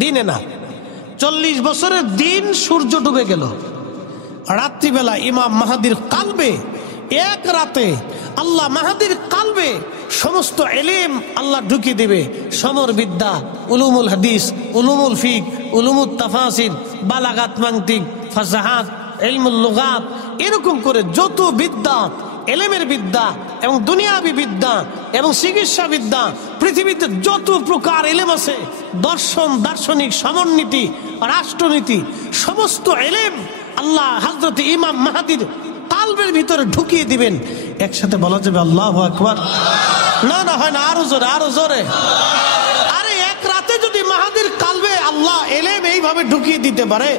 দিনে না, 40 বছরের দিন সূর্য ডুবে গেল। রাত্রিবেলা ইমাম মাহাদির কালবে, এক রাতে আল্লাহ মাহাদির কালবে সমস্ত ইলম আল্লাহ ঢুকিয়ে দেবে। সমর বিদ্যা, উলুমুল হাদিস, উলুমুল ফিক, উলুমুত তাফাসির, বালাগাত, মান্তিক, ফাসাহাত, ইলমুল লুগাত, এরকম করে যত বিদ্যা, এলেমের বিদ্যা এবং দুনিয়াবি বিদ্যা এবং চিকিৎসা বিদ্যা, পৃথিবীতে যত প্রকার এলেম আছে, দর্শন, দার্শনিক, সমরনীতি, রাষ্ট্রনীতি, সমস্ত এলেম আল্লাহ হযরত ইমাম মাহাদির কালবের ভিতরে ঢুকিয়ে দিবেন। একসাথে বলা যাবে আল্লাহু আকবার। না না, হয় না, আরো জোরে, আরো জোরে। আরে এক রাতে যদি মাহাদির কালবে আল্লাহ এলেম এইভাবে ঢুকিয়ে দিতে পারে,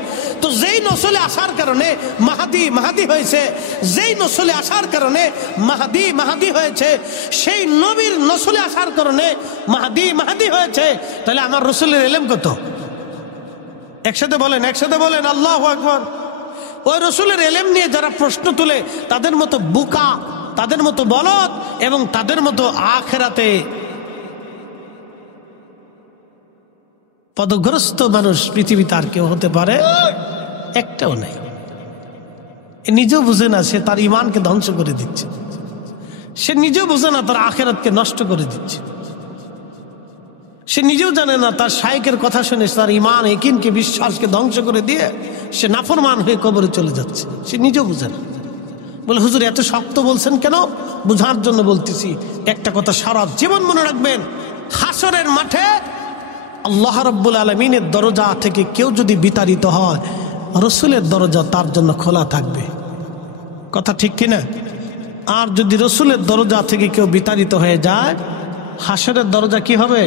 তো যেই নসলে আসার কারণে মাহাদি হয়েছে, যেই নসলে আসার কারণে মাহাদি হয়েছে, সেই নবীর নসলে আসার কারণে মাহাদি হয়েছে, তাহলে আমার রসুলের এলেম কত? একসাথে বলেন আল্লাহু আকবার। ওই রসুলের এলেম নিয়ে যারা প্রশ্ন তুলে, তাদের মতো বুকা, তাদের মতো বলদ এবং তাদের মতো আখিরাতে পদগ্রস্ত মানুষ পৃথিবীতে আর কেউ হতে পারে একটাও নাই। নিজেও বুঝে না সে তার ইমানকে ধ্বংস করে দিচ্ছে, সে নিজেও বুঝে না তার আখিরাতকে নষ্ট করে দিচ্ছে, সে নিজেও জানে না তার শাইখের কথা শুনে তার ইমান, ইয়াকিনকে, বিশ্বাসকে ধ্বংস করে দিয়ে সে নাফরমান হয়ে কবরে চলে যাচ্ছে, সে নিজেও বুঝে না। বলে হুজুর এত শক্ত বলছেন কেন? বুঝার জন্য বলতেছি। একটা কথা সারা জীবন মনে রাখবেন, হাসরের মাঠে আল্লাহ রাব্বুল আলামিনের দরজা থেকে কেউ যদি বিতাড়িত হয়, রসুলের দরজা তার জন্য খোলা থাকবে। কথা ঠিক কিনা? আর যদি রসুলের দরজা থেকে কেউ বিতাড়িত হয়ে যায়, হাসরের দরজা কি হবে?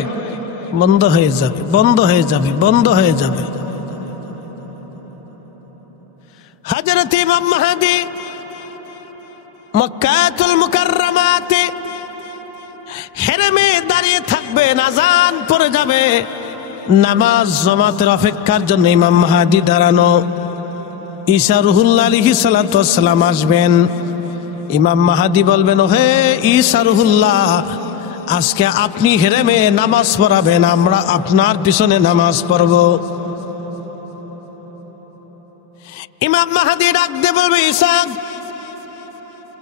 বন্ধ হয়ে যাবে, বন্ধ হয়ে যাবে, বন্ধ হয়ে যাবে। হযরত ইমাম মাহদী মক্কাতুল মুকাররমাতে হেরেমে দাঁড়িয়ে থাকবেন, আজান পড়ে যাবে, নামাজ জামাতের অপেক্ষার জন্য ইমাম মাহদী দাঁড়ানো। ঈসা রুহুল্লাহ আলাইহিস সালাতু ওয়াস সালাম আসবেন। ইমাম মাহদী বলবেন, হে ঈসা রুহুল্লাহ, আজকে আপনি হেরেমে নামাজ পড়াবেন, আমরা আপনার পিছনে নামাজ পড়ব। ইমাম মাহদী ডাক দিয়ে বলবে, ঈসা,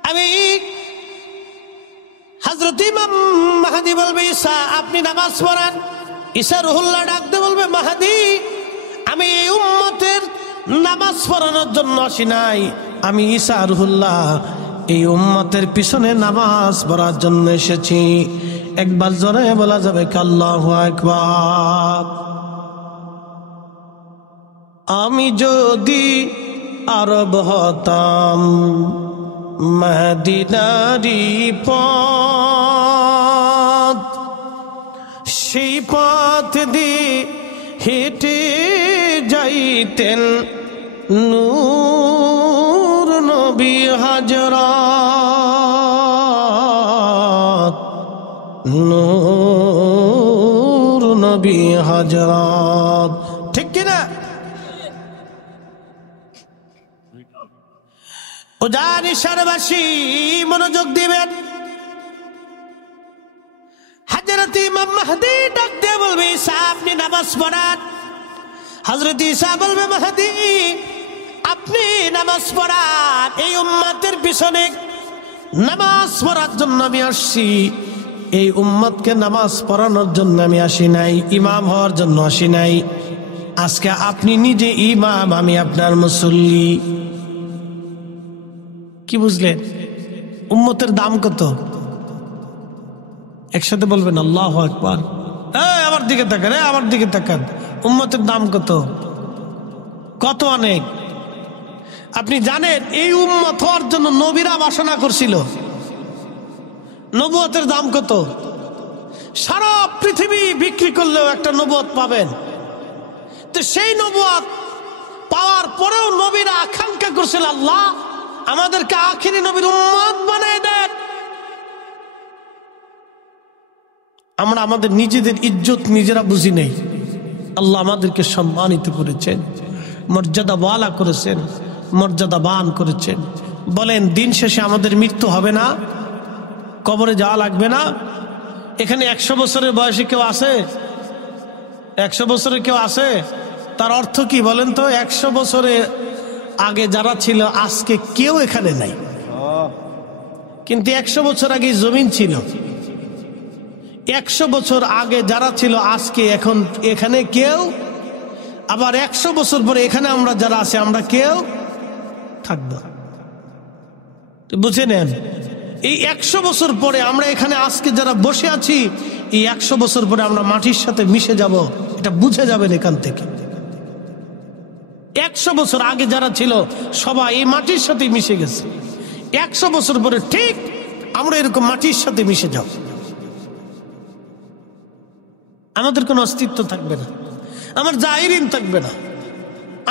আমি। হযরত ইমাম মাহদী বলবে, ঈসা আপনি নামাজ পড়ান। ঈসা রুহুল্লাহ ডাক দিয়ে বলবে, মাহদী, আমি এই উম্মতের নামাজ পড়ানোর জন্য আসি নাই, আমি ঈসা রুহুল্লাহ এই উম্মতের পিছনে নামাজ পড়ার জন্য এসেছি। একবার জোরে বলা যাবে আল্লাহু আকবার। আমি যদি আরব হতাম, মদিনারি পথ, সেই পথ দিয়ে হেঁটে যাইতেন নূর নবী হযরত, নূর নবী হযরত। ঠিক কিনা? উজানি শহরবাসী মনোযোগ দিবেন। হযরত ইমাম মাহদী ডাক দিয়ে বলবে, ঈসা আপনি নামাজ পড়ান। হযরত ঈসা বলবে, মাহদী আপনি নামাজ পড়ান, এই উম্মতের পিছনে নামাজ পড়ার জন্য আমি আসছি। এই উম্মতকে নামাজ পড়ানোর জন্য আমি আসি নাই, ইমাম হওয়ার জন্য আসি নাই। আজকে আপনি নিজে ইমাম, আমি আপনার মুসল্লি। কি বুঝলেন? উম্মতের দাম কত? একসাথে বলবেন আল্লাহু আকবার। আমার দিকে তাকান, আমার দিকে তাকান। উম্মতের দাম কত? কত অনেক। আপনি জানেন এই উম্মত হওয়ার জন্য নবীরা বাসনা করছিল। নবুয়তের দাম কত? সারা পৃথিবী বিক্রি করলেও একটা নবুয়ত পাবেন। তো সেই নবুয়ত পাওয়ার পরেও নবীরা আকাঙ্ক্ষা করছিল, আল্লাহ আমাদেরকে আখিরি নবীর উম্মত বানায় দেন। আমরা আমাদের নিজেদের ইজ্জত নিজেরা বুঝি নেই। আল্লাহ আমাদেরকে সম্মানিত করেছেন, মর্যাদাওয়ালা করেছেন, মর্যাদাবান করেছেন। বলেন দিন শেষে আমাদের মৃত্যু হবে না? কবরে যাওয়া লাগবে না? এখানে 100 বছরের বয়সে কেউ আছে? 100 বছরে কেউ আছে? তার অর্থ কি বলেন তো? 100 বছরের আগে যারা ছিল আজকে কেউ এখানে নাই। কিন্তু 100 বছর আগে জমিন ছিল। 100 বছর আগে যারা ছিল আজকে এখন এখানে কেউ। আবার 100 বছর পরে এখানে আমরা যারা আছে আমরা কেউ থাকবো। বুঝে নেন, এই 100 বছর পরে আমরা এখানে আজকে যারা বসে আছি, এই 100 বছর পরে আমরা মাটির সাথে মিশে যাব। এটা বুঝে যাবেন এখান থেকে। 100 বছর আগে যারা ছিল সবাই এই মাটির সাথে মিশে গেছে। 100 বছর পরে ঠিক আমরা এরকম মাটির সাথে মিশে যাব। আমাদের কোনো অস্তিত্ব থাকবে না, আমার জাহিরিন থাকবে না,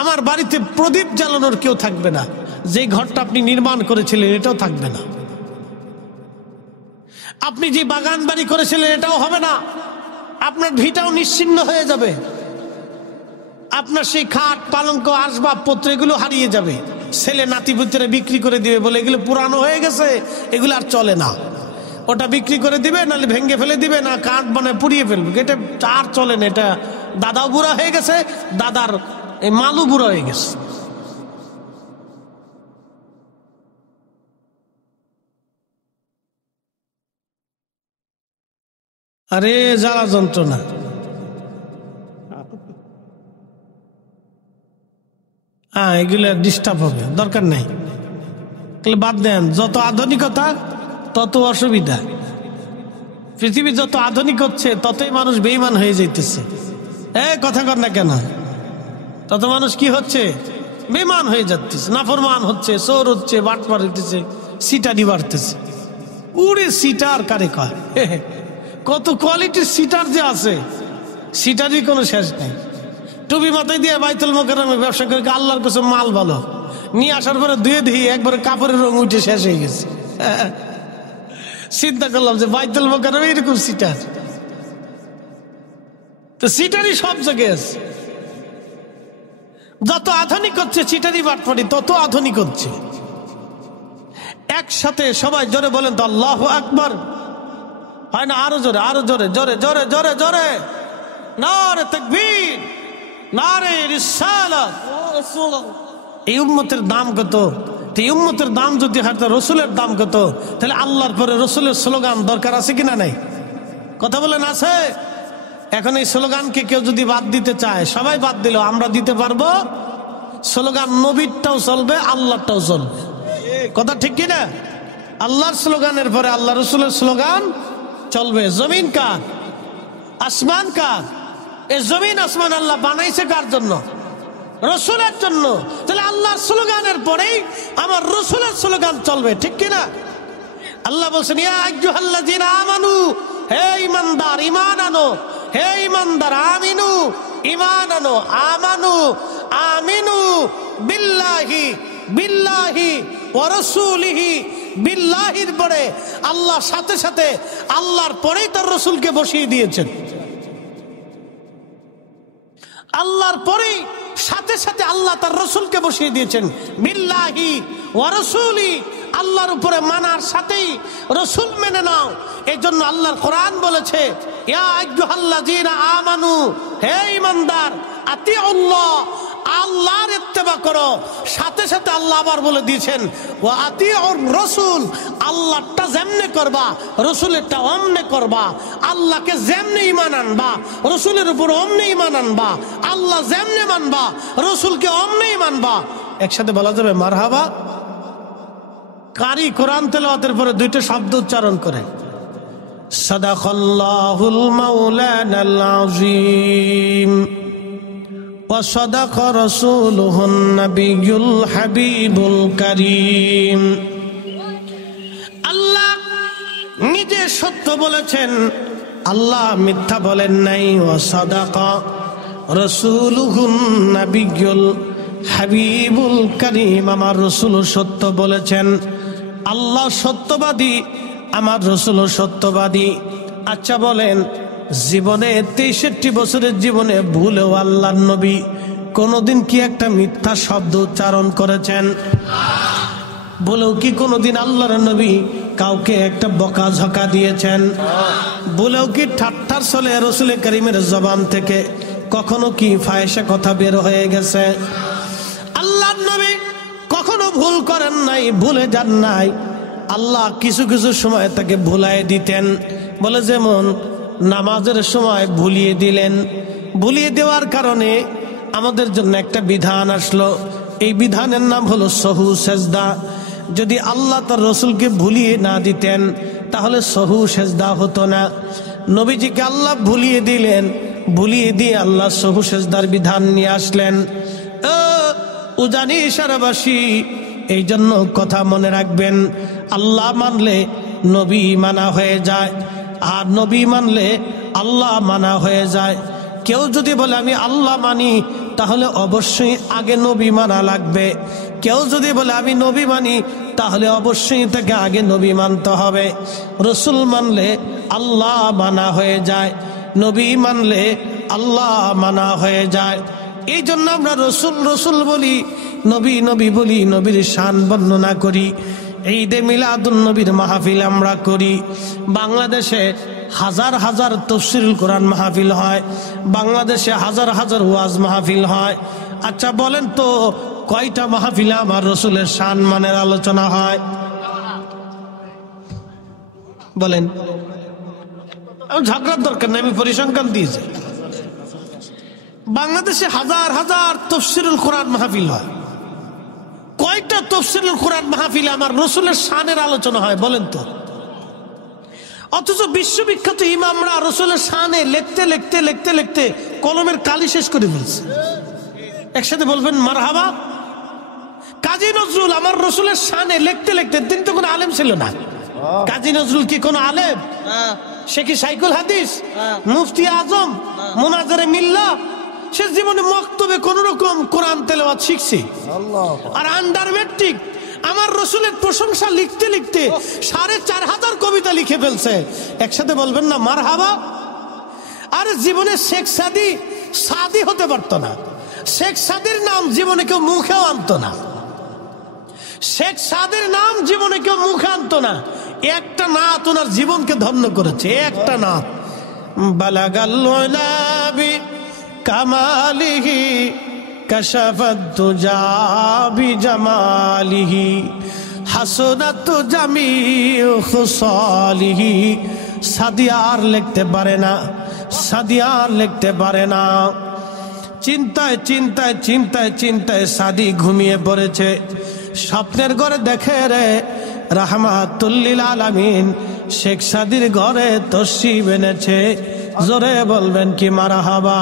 আমার বাড়িতে প্রদীপ জ্বালানোর কেউ থাকবে না, যে ঘরটা আপনি নির্মাণ করেছিলেন এটাও থাকবে না, আপনি যে বাগান বাড়ি করেছিলেন এটাও হবে না, আপনার ভিটাও নিশ্চিহ্ন হয়ে যাবে, আপনার সেই খাট পালঙ্ক আসবাবপত্র এগুলো হারিয়ে যাবে। ছেলে নাতিপুতিরা বিক্রি করে দিবে, বলে এগুলো পুরানো হয়ে গেছে, এগুলো আর চলে না। ওটা বিক্রি করে দিবে, নাহলে ভেঙে ফেলে দিবে, না কাঠ বানায় পুড়িয়ে ফেলবে। এটা আর চলে না, এটা দাদাও বুড়া হয়ে গেছে, দাদার এই মালু বুড়া হয়ে গেছে। আরে জ্বালা যন্ত্রণা। এগুলো ডিস্টার্ব হবে, দরকার নাই, বাদ দেন। যত আধুনিকতা তত অসুবিধা। পৃথিবী যত আধুনিক হচ্ছে ততই মানুষ বেঈমান হয়ে যাইতেছে। কথা কর না কেন? তত মানুষ কি হচ্ছে? বেঈমান হয়ে যাচ্ছে, নাফরমান হচ্ছে, চোর হচ্ছে, বাটপার হইতেছে, সিটারি বাড়তেছে। উড়ে সিটার কারে কয়? কত কোয়ালিটির সিটার যে আছে, সিটারই কোনো শেষ নেই। টুপি মাথায় দিয়ে বাইতুল মোকাররমে ব্যবসা করে, আল্লাহর কাছে মাল ভালো নিয়ে আসার পরে ধুয়ে ধুয়ে একবারে কাপড়ের রং উঠে শেষ হয়ে গেছে। চিন্তা করলাম যে বাইতুল মোকাররমে এরকম সিটার, তো সিটারই সব জায়গায় আছে। যত আধুনিক হচ্ছে সিটারি বাটপারি তত আধুনিক হচ্ছে। একসাথে সবাই জোরে বলেন তো আল্লাহু আকবার। হয় না? আরো জোরে, আরো জোরে, জোরে জোরে জোরে জোরে। নারে তাকবীর, নারে রিসালাত। এই উম্মতের দাম কত? এই উম্মতের দাম যদি হাতে রসুলের দাম কত? তাহলে আল্লাহর পরে রসুলের স্লোগান দরকার আছে কিনা? নাই। কথা বলেন আছে? এখন এই স্লোগানকে কেউ যদি বাদ দিতে চায়, সবাই বাদ দিল, আমরা দিতে পারবো স্লোগান। নবীরটাও চলবে, আল্লাহরটাও চলবে। কথা ঠিক কিনা? আল্লাহর স্লোগানের পরে আল্লাহ রসুলের স্লোগান চলবে। জমিন কার? আসমান কার? এই জমিন আসমান আল্লাহ বানাইছে কার জন্য? রসুলের জন্য। তাহলে আল্লাহর স্লোগানের পরেই আমার রসুলের স্লোগান চলবে, ঠিক কিনা? আল্লাহ বলছেন ইয়া আইয়ুহাল্লাযীনা আমানু, হে ঈমানদার ঈমান আনো, হে ঈমানদার আমিনু ঈমান আনো, আমানু আমিনু বিল্লাহি বিল্লাহি ওয়া রাসূলিহি। বিল্লাহির পরে আল্লাহর সাথে সাথে আল্লাহর পরেই তার রসুলকে বসিয়ে দিয়েছেন। আল্লাহর পরেই সাথে সাথে আল্লাহ তার রসুলকে বসিয়ে দিয়েছেন। বিল্লাহি ওয়া রাসূলি, আল্লাহর উপরে মানার সাথেই রসুল মেনে নাও। এই জন্য আল্লাহর কোরআন বলেছে ইয়া আইয়ুহাল্লাযীনা আমানু, হে ঈমানদার, আতিউল্লাহ আল্লাহর ইত্তেবা করো। সাথে সাথে আল্লাহ আবার বলে দিয়েছেন ওয়া আতিউর রাসূল, আল্লাহটা যেমনে করবা রাসূলেরটা অমনে করবা। আল্লাহকে যেমনে ঈমান আনবা রাসূলের উপর অমনে ঈমান আনবা। আল্লাহ যেমনে মানবা রাসূলকে অমনেই মানবা। একসাথে বলা যাবে মারহাবা। কারি কোরআন তেলাওয়াতের পরে দুইটা শব্দ উচ্চারণ করে সাদাকাল্লাহুল মাওলানাল আযীম ওয়া সাদাকা রাসূলুহুন নাবিয়্যুল হাবিবুল কারীম। আল্লাহ নিজে সত্য বলেছেন, আল্লাহ মিথ্যা বলেন নাই। ওয়া সাদাকা রাসূলুহুন নাবিয়্যুল হাবিবুল কারীম, আমার রাসূল সত্য বলেছেন। আল্লাহ সত্যবাদী, আমার রাসূল সত্যবাদী। আচ্ছা বলেন, জীবনে 63 বছরের জীবনে ভুলেও আল্লাহর নবী কোনোদিন কি একটা মিথ্যা শব্দ উচ্চারণ করেছেন? বলেও কি কোনোদিন আল্লাহর নবী কাউকে একটা বকাঝকা দিয়েছেন? বলেও কি ঠাট্টার ছলে রাসূল কারীমের জবান থেকে কখনো কি ফাহিশা কথা বের হয়ে গেছে? আল্লাহর নবী কখনো ভুল করেন নাই, ভুলে যান নাই। আল্লাহ কিছু কিছু সময় তাকে ভুলাই দিতেন। বলে যেমন নামাজের সময় ভুলিয়ে দিলেন। ভুলিয়ে দেওয়ার কারণে আমাদের জন্য একটা বিধান আসলো। এই বিধানের নাম হলো সহু সেজদা। যদি আল্লাহ তার রসুলকে ভুলিয়ে না দিতেন তাহলে সহু সেজদা হতো না। নবীজিকে আল্লাহ ভুলিয়ে দিলেন, ভুলিয়ে দিয়ে আল্লাহ সহু সেজদার বিধান নিয়ে আসলেন। উজানি ইশারাবাসী, এই জন্য কথা মনে রাখবেন, আল্লাহ মানলে নবী মানা হয়ে যায়, আর নবী মানলে আল্লাহ মানা হয়ে যায়। কেউ যদি বলে আমি আল্লাহ মানি, তাহলে অবশ্যই আগে নবী মানা লাগবে। কেউ যদি বলে আমি নবী মানি, তাহলে অবশ্যই তাকে আগে নবী মানতে হবে। রসুল মানলে আল্লাহ মানা হয়ে যায়, নবী মানলে আল্লাহ মানা হয়ে যায়। এই জন্য আমরা রসুল রসুল বলি, নবী নবী বলি, নবীর শান বর্ণনা করি। ঈদে মিলাদুন নবীর মাহফিল আমরা করি। বাংলাদেশে হাজার হাজার তাফসীরুল কোরআন মাহফিল হয়, বাংলাদেশে হাজার হাজার ওয়াজ মাহফিল হয়। আচ্ছা বলেন তো, কয়টা মাহফিলে আমার রসুলের শান মানের আলোচনা হয়? বলেন। ঝগড়ার দরকার নেই, আমি পরিসংখ্যান দিয়েছি। বাংলাদেশে হাজার হাজার তাফসীরুল কোরআন মাহফিল হয়, কয়টা তাফসীরুল কোরআন মাহফিলে আমার রসুলের শানের আলোচনা হয়? বলেন তো। অথচ বিশ্ববিখ্যাত ইমামরা রসুলের শানে লিখতে লিখতে লিখতে লিখতে কলমের কালি শেষ করে ফেলছে। একসাথে বলবেন মারহাবা। কাজী নজরুল আমার রসুলের শানে লিখতে লিখতে, তিনি তো কোনো আলেম ছিল না। কাজী নজরুল কি কোনো আলেম? সে কি শাইখুল হাদিস, মুফতি আজম, মুনাজারে মিল্লাহ? সে জীবনে মক্তবে কোন রকম কোরআন তেলাওয়াত শিখছে, আর আন্ডার ম্যাট্রিক আমার রসুলের প্রশংসা লিখতে লিখতে 4500 কবিতা লিখে ফেলছে। একসাথে বলবেন না মারহাবা। আর জীবনে শেখ সাদি হতে পারতো না। শেখ সাদির নাম জীবনে কেউ মুখেও আনতো না। শেখ সাদির নাম জীবনে কেউ মুখে আনতো না। একটা নাত ওনার জীবনকে ধন্য করেছে, একটা নাত। বালাগাল উলাবি কামালিহি কাশাফাত তুজা বিজামালিহি হাসনাত জামিউ খুসালিহি। সাদিয়ার লিখতে পারে না, সাদিয়ার লিখতে পারে না। চিন্তায় চিন্তায় চিন্তায় চিন্তায় সাদি ঘুমিয়ে পড়েছে। স্বপ্নের ঘরে দেখে রে রাহমাতুল লিল আলামিন শেখ সাদির ঘরে তশরিফ এনেছে। জোরে বলবেন কি মারহাবা।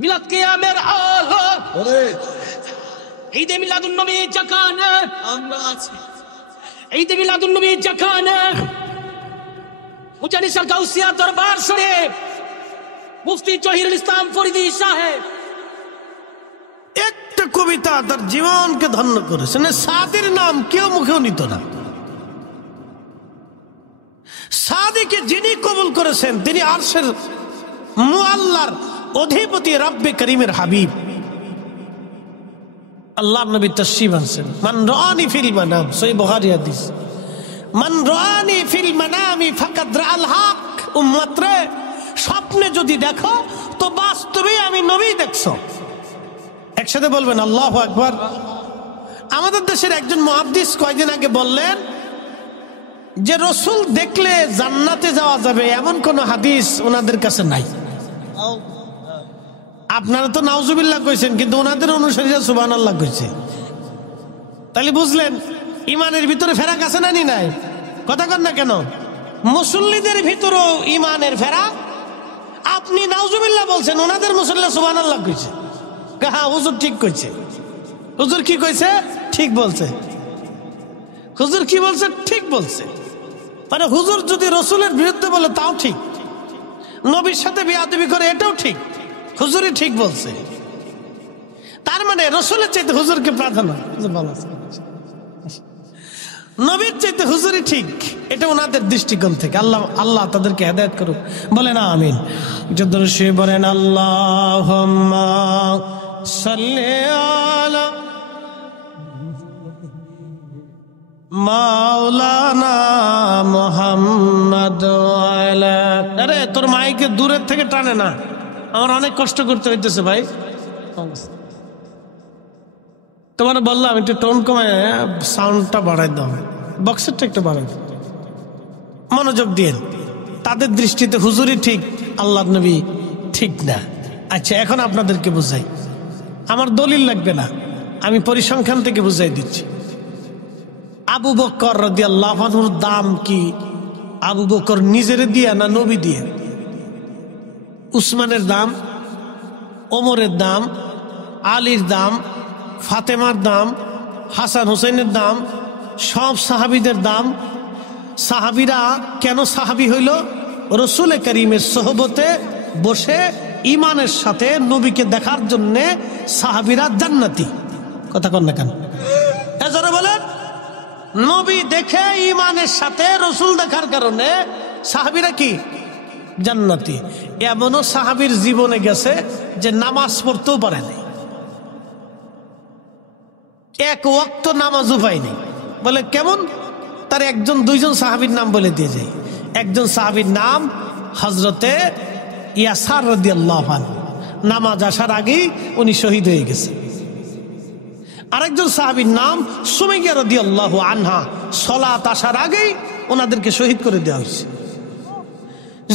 মিলাদ কিয়ামের আলো, ঈদে মিলাদুন নবী যেখানে আমরা আছি, ঈদে মিলাদুন নবী যেখানে মুজানিসার গাউসিয়া দরবার শরীফ মুফতি জহিরুল ইসলাম ফরিদী সাহেব একটা কবিতা তার জীবনকে ধন্য করেছেন। সাদির নাম কেউ মুখেও নিত না। সাদিকে যিনি কবুল করেছেন তিনি আরশের মুআল্লার অধিপতি রব্বে করিমের হাবিব। আল্লাহ নবী তাশরীফ আনছেন, মান রাআনি ফিল মানাম, সহিহ বুখারী হাদিস, মান রাআনি ফিল মানামি ফাকাদ রাআল হক। উম্মত রে, স্বপ্নে যদি দেখো তো বাস্তবে আমি নবী দেখছো। একসাথে বলবেন আল্লাহু আকবার। আমাদের দেশের একজন মুহাদ্দিস কয়েকদিন আগে বললেন যে রসুল দেখলে জান্নাতে যাওয়া যাবে এমন কোন হাদিস ওনাদের কাছে নাই। আপনারা তো নাউজুবিল্লাহ কইছেন, কিন্তু ওনাদের অনুসারীরা সুবহানাল্লাহ কইছে। তাহলে বুঝলেন ইমানের ভিতরে ফেরাক আছে না নি নাই? কথা কন না কেন? মুসল্লিদের ভিতরেও ইমানের ফেরাক। আপনি নাউজুবিল্লাহ বলছেন, ওনাদের মুসল্লি সুবহানাল্লাহ কইছে। হ্যাঁ হুজুর ঠিক কইছে। হুজুর কি কইছে? ঠিক বলছে। হুজুর কি বলছে? ঠিক বলছে। মানে হুজুর যদি রসুলের বিরুদ্ধে বলে তাও ঠিক, নবীর সাথে বেয়াদবি করে এটাও ঠিক, হুজুরই ঠিক বলছে। তার মানে রসুলের চাইতে হুজুরকে প্রাধান্য, নবীর চাইতে হুজুরই ঠিক। এটা ওনাদের দৃষ্টিকোণ থেকে। আল্লাহ আল্লাহ তাদেরকে হেদায়েত করুক, বলেন আমিন। যদ্দুর বলেন আল্লাহুম্মা সাল্লি আলা মাওলানা মুহাম্মদ ওয়ালা। আরে তোর মাইকে দূরের থেকে টানে না, আমার অনেক কষ্ট করতে হইতেছে ভাই। তোমার বললাম একটু টোন কমায় সাউন্ডটা বাড়াই দাও, বক্সেরটা একটু বাড়াই দাও, মনোযোগ দিয়ে। তাদের দৃষ্টিতে হুজুরই ঠিক, আল্লাহ নবী ঠিক না। আচ্ছা এখন আপনাদেরকে বুঝাই, আমার দলিল লাগবে না, আমি পরিসংখ্যান থেকে বুঝাই দিচ্ছি। আবু বকর রাদিয়াল্লাহু আনহুর দাম কি? আবু বকর নিজের দিয়ে না নবী দিয়ে? উসমানের দাম, ওমরের দাম, আলীর দাম, ফাতেমার দাম, হাসান হুসেনের দাম, সব সাহাবীদের দাম। সাহাবীরা কেন সাহাবী হইল? রসুল করিমের সোহবতে বসে ইমানের সাথে নবীকে দেখার জন্য সাহাবীরা জান্নাতি। কথা কন না কেন? এজন্য বলেন নবী দেখে ইমানের সাথে রসুল দেখার কারণে সাহাবীরা কি জান্নাতি। এমনও সাহাবীর জীবনে গেছে যে নামাজ পড়তেও পারে নাই, এক ওয়াক্ত নামাজও পায়নি। বলে কেমন? তার একজন দুইজন সাহাবীর নাম বলে দিয়ে যায়। একজন সাহাবীর নাম হযরতে ইয়াসার রাদিয়াল্লাহু আনহু, নামাজ আসার আগেই উনি শহীদ হয়ে গেছে। আরেকজন সাহাবীর নাম সুমাইয়া রাদিয়াল্লাহু আনহা, সালাত আসার আগেই ওনাদেরকে শহীদ করে দেওয়া হয়েছে।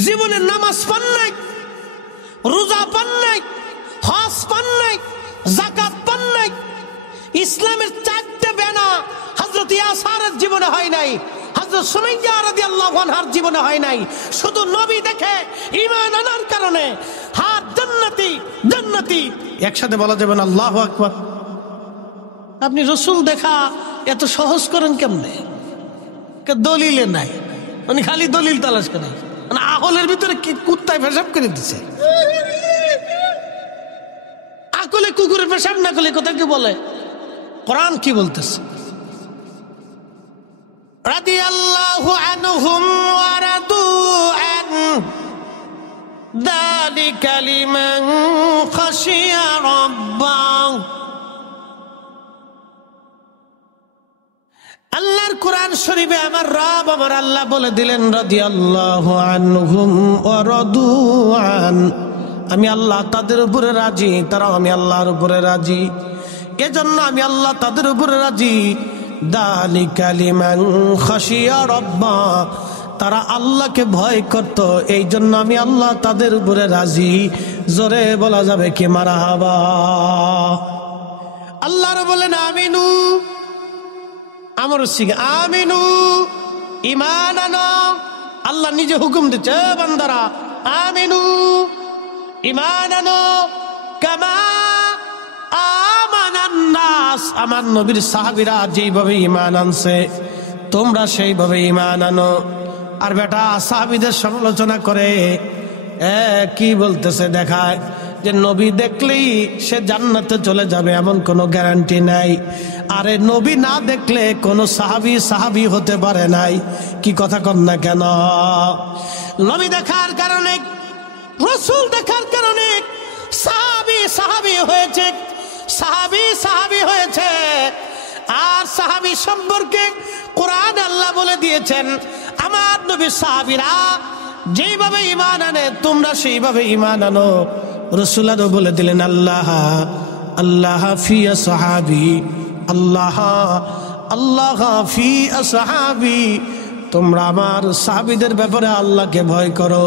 জীবনে নামাজ পান নাই, রোজা পান নাই, হজ পান নাই, যাকাত পান নাই। ইসলামের চারটে বেনা হযরত ইয়াসারের জীবনে হয় নাই, হযরত সুমাইয়া রাদিয়াল্লাহু আনহার জীবনে হয় নাই। শুধু নবী দেখে ঈমান আনার কারণে হাত জান্নাতি জান্নাতি। একসাথে বলা যাবে না আল্লাহু আকবার। আপনি রসুল দেখা এত সহজ করেন কেমনে? দলিলে নাই, উনি খালি দলিল তালাশ করেন। মানে আকলের ভিতরে কি কুত্তায় পেশাব করে দিছে? আকলে কুকুরের পেশাব না করলে কথা কি বলে? কোরআন কি বলতেছে? রাদিয়াল্লাহু আনহুম ওয়া রাদু আন যালিকা লিমান খাশিয়া রাব্বাহ। আল্লাহর কোরআন শরীফে আমার রব আমার আল্লাহ বলে দিলেন রাদিয়াল্লাহু আনহুম ওয়া রাদু আন, আমি আল্লাহ তাদের উপরে রাজি, তারাও আমি আল্লাহর উপরে রাজি। এজন্য আমি আল্লাহ তাদের উপরে রাজি। যালিকা লিমান খাশিয়া রাব্বাহ, তারা আল্লাহকে ভয় করত, এই জন্য আমি আল্লাহ তাদের উপরে রাজি। জোরে বলা যাবে কি মারহাবা? আল্লাহর বলেন আমিনু, আমার সিং আমিনু, ঈমান আনো। আল্লাহ নিজে হুকুম দিচ্ছে, বান্দারা আমিনু, ঈমান আনো কামা আমানান নাস। আমার নবীর সাহাবীরা যেইভাবে ঈমান আনছে তোমরা সেইভাবে ঈমান আনো। আর বেটা সাহাবীদের সমালোচনা করে কি বলতেছে দেখায় যে নবী দেখলেই সে জান্নাতে চলে যাবে এমন কোনো গ্যারান্টি নাই। আরে নবী না দেখলে কোনো সাহাবী হতে পারে নাই। কি কথা কন না কেন? নবী দেখার কারণে, রসুল দেখার কারণে সাহাবী হয়েছে। সাহাবী সাহাবী হয়েছে। আর সাহাবী সম্পর্কে কোরআন আল্লাহ বলে দিয়েছেন, আমার নবীর সাহাবীরা যেইভাবে ঈমান আনে তোমরা সেইভাবে ঈমান আনো। রাসূল আরো বলে দিলেন, আল্লাহ আল্লাহ ফি আসহাবি, আল্লাহ আল্লাহ ফি আসহাবি, তোমরা আমার সাহাবীদের ব্যাপারে আল্লাহকে ভয় করো,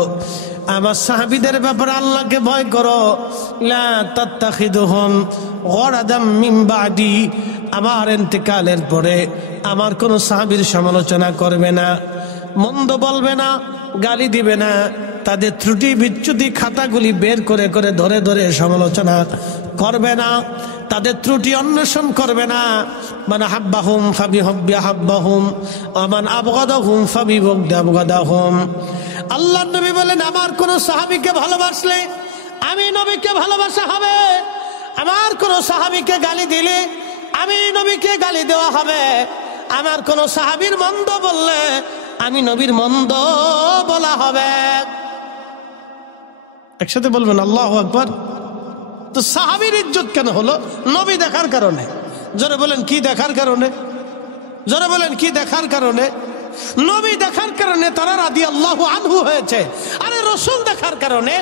আমার সাহাবীদের ব্যাপারে আল্লাহকে ভয় করো। লা তাত্তাখিদুহুম গরাদাম মিন বাদি, আমার ইন্তেকালের পরে আমার কোন সাহাবীর সমালোচনা করবে না, মন্দ বলবে না, গালি দিবে না, তাদের ত্রুটি বিচ্যুতি খাতাগুলি বের করে করে ধরে ধরে সমালোচনা করবে না, তাদের ত্রুটি অন্বেষণ করবে না। মান হাব্বাহুম ফাবিহুব্বি হাব্বাহুম ওয়া মান আবগাদাহুম ফাবিবুগদি আবগাদাহুম। আল্লাহর নবী বলেন, আমার কোন সাহাবীকে ভালোবাসলে আমি নবীকে ভালোবাসা হবে, আমার কোন সাহাবীকে গালি দিলে আমি নবীকে গালি দেওয়া হবে, আমার কোন সাহাবীর মন্দ বললে আমি নবীর মন্দ বলা হবে। একসাথে বলবেন আল্লাহু আকবার। তো সাহাবীর ইজ্জত কেন হলো? নবী দেখার কারণে। জোরে বলেন কি দেখার কারণে? জোরে বলেন কি দেখার কারণে? নবী দেখার কারণে তারা রাদিয়াল্লাহু আনহু হয়েছে। আরে রাসূল দেখার কারণে,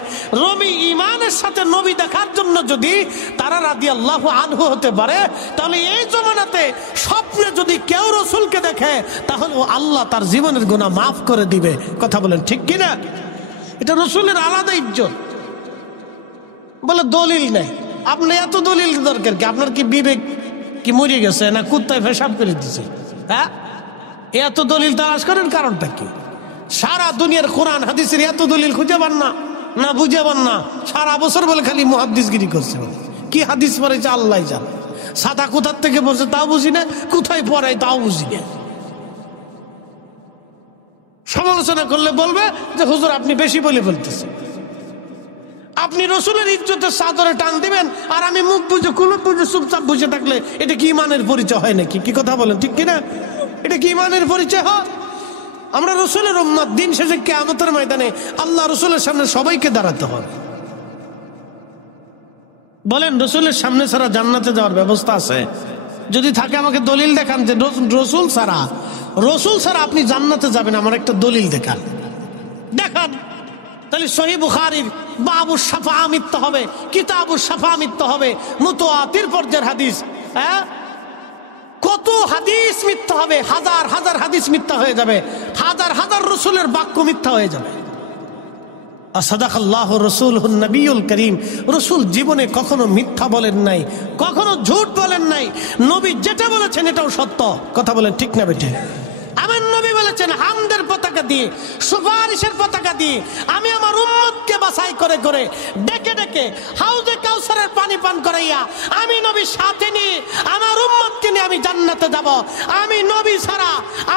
নবী ঈমানের সাথে নবী দেখার জন্য যদি তারা রাদিয়াল্লাহু আনহু হতে পারে, তাহলে এই জমানাতে স্বপ্নে যদি কেউ রাসূলকে দেখে তাহলে আল্লাহ তার জীবনের গুনাহ মাফ করে দিবে। কথা বলেন ঠিক কিনা? এটা রাসূলের আলাদা ইজ্জত। বলে দলিল নেই। আপনি এত দলিল দরকার কি? আপনার কি বিবেক কি মরে গেছে না কুত্তায় পেশাব করে দিছে? হ্যাঁ, এত দলিল তালাশ করেন, কারণটা কি? সারা দুনিয়ার কোরআন হাদিসের এত দলিল খুঁজে পান না, না বুঝে পান না, সারা বছর বলে খালি মুহাদ্দিসগিরি করছে। কি হাদিস পড়েছে আল্লাহ জানে। সাদা কোথার থেকে পড়ছে তাও বুঝি না, কোথায় পড়ায় তাও বুঝি না। সমালোচনা করলে বলবে যে হুজুর আপনি বেশি বলে ফেলতেছেন। আপনি রাসূলের ইজ্জতের চাদরে টান দিবেন আর আমি মুখ বুঝে কুলুপ বুঝে চুপচাপ বুঝে থাকলে এটা কি ঈমানের পরিচয় হয় নাকি? কি কথা বলেন ঠিক কিনা? এটা কি ঈমানের পরিচয় হয়? আমরা রাসূলের উম্মত, দিন শেষে কিয়ামতের ময়দানে আল্লাহ রাসূলের সামনে সবাইকে দাঁড়াতে হবে। বলেন রাসূলের সামনে ছাড়া জান্নাতে যাওয়ার ব্যবস্থা আছে? যদি থাকে আমাকে দলিল দেখান যে রাসূল ছাড়া আপনি জান্নাতে যাবেন, আমার একটা দলিল দেখান। দেখান, তাহলে সহিহ বুখারীর বাবুস শাফাআ মিথ্যা হবে, কিতাবুস শাফাআ মিথ্যা হবে, মুতাওয়াতির পর্যায়ের হাদিস, হ্যাঁ কত হাদিস মিথ্যা হবে, হাজার হাজার হাদিস মিথ্যা হয়ে যাবে, হাজার হাজার রাসূলের বাক্য মিথ্যা হয়ে যাবে। সাদাকাল্লাহু রাসূলুহুন নবিয়ুল করিম। রাসূল জীবনে কখনো মিথ্যা বলেন নাই, কখনো ঝুট বলেন নাই। নবী যেটা বলেছেন এটাও সত্য। কথা বলেন ঠিক না বেঠে? আমার নবী বলেছেন, হামদের পতাকা দিয়ে, সুপারিশের পতাকা দিয়ে আমি আমার উম্মতকে বাছাই করে করে ডেকে ডেকে হাউজে কাউসারের পানি পান করাইয়া আমি নবী সাথে নিয়ে আমার উম্মতকে নিয়ে আমি জান্নাতে যাব। আমি নবী ছাড়া,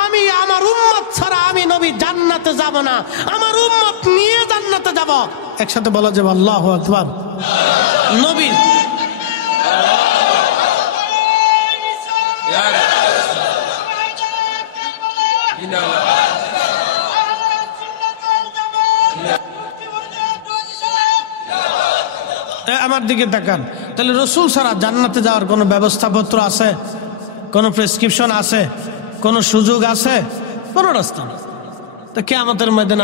আমি আমার উম্মত ছাড়া আমি নবী জান্নাতে যাব না, আমার উম্মত নিয়ে জান্নাতে যাব। একসাথে বলা যাবে আল্লাহু আকবার। নবী আমার দিকে তাকান। তাহলে রাসূল ছাড়া জান্নাতে যাওয়ার কোনো ব্যবস্থাপত্র আছে? কোনো প্রেসক্রিপশন আছে? কোনো সুযোগ আছে? কোনো রাস্তা নেই। তো কিয়ামতের ময়দানে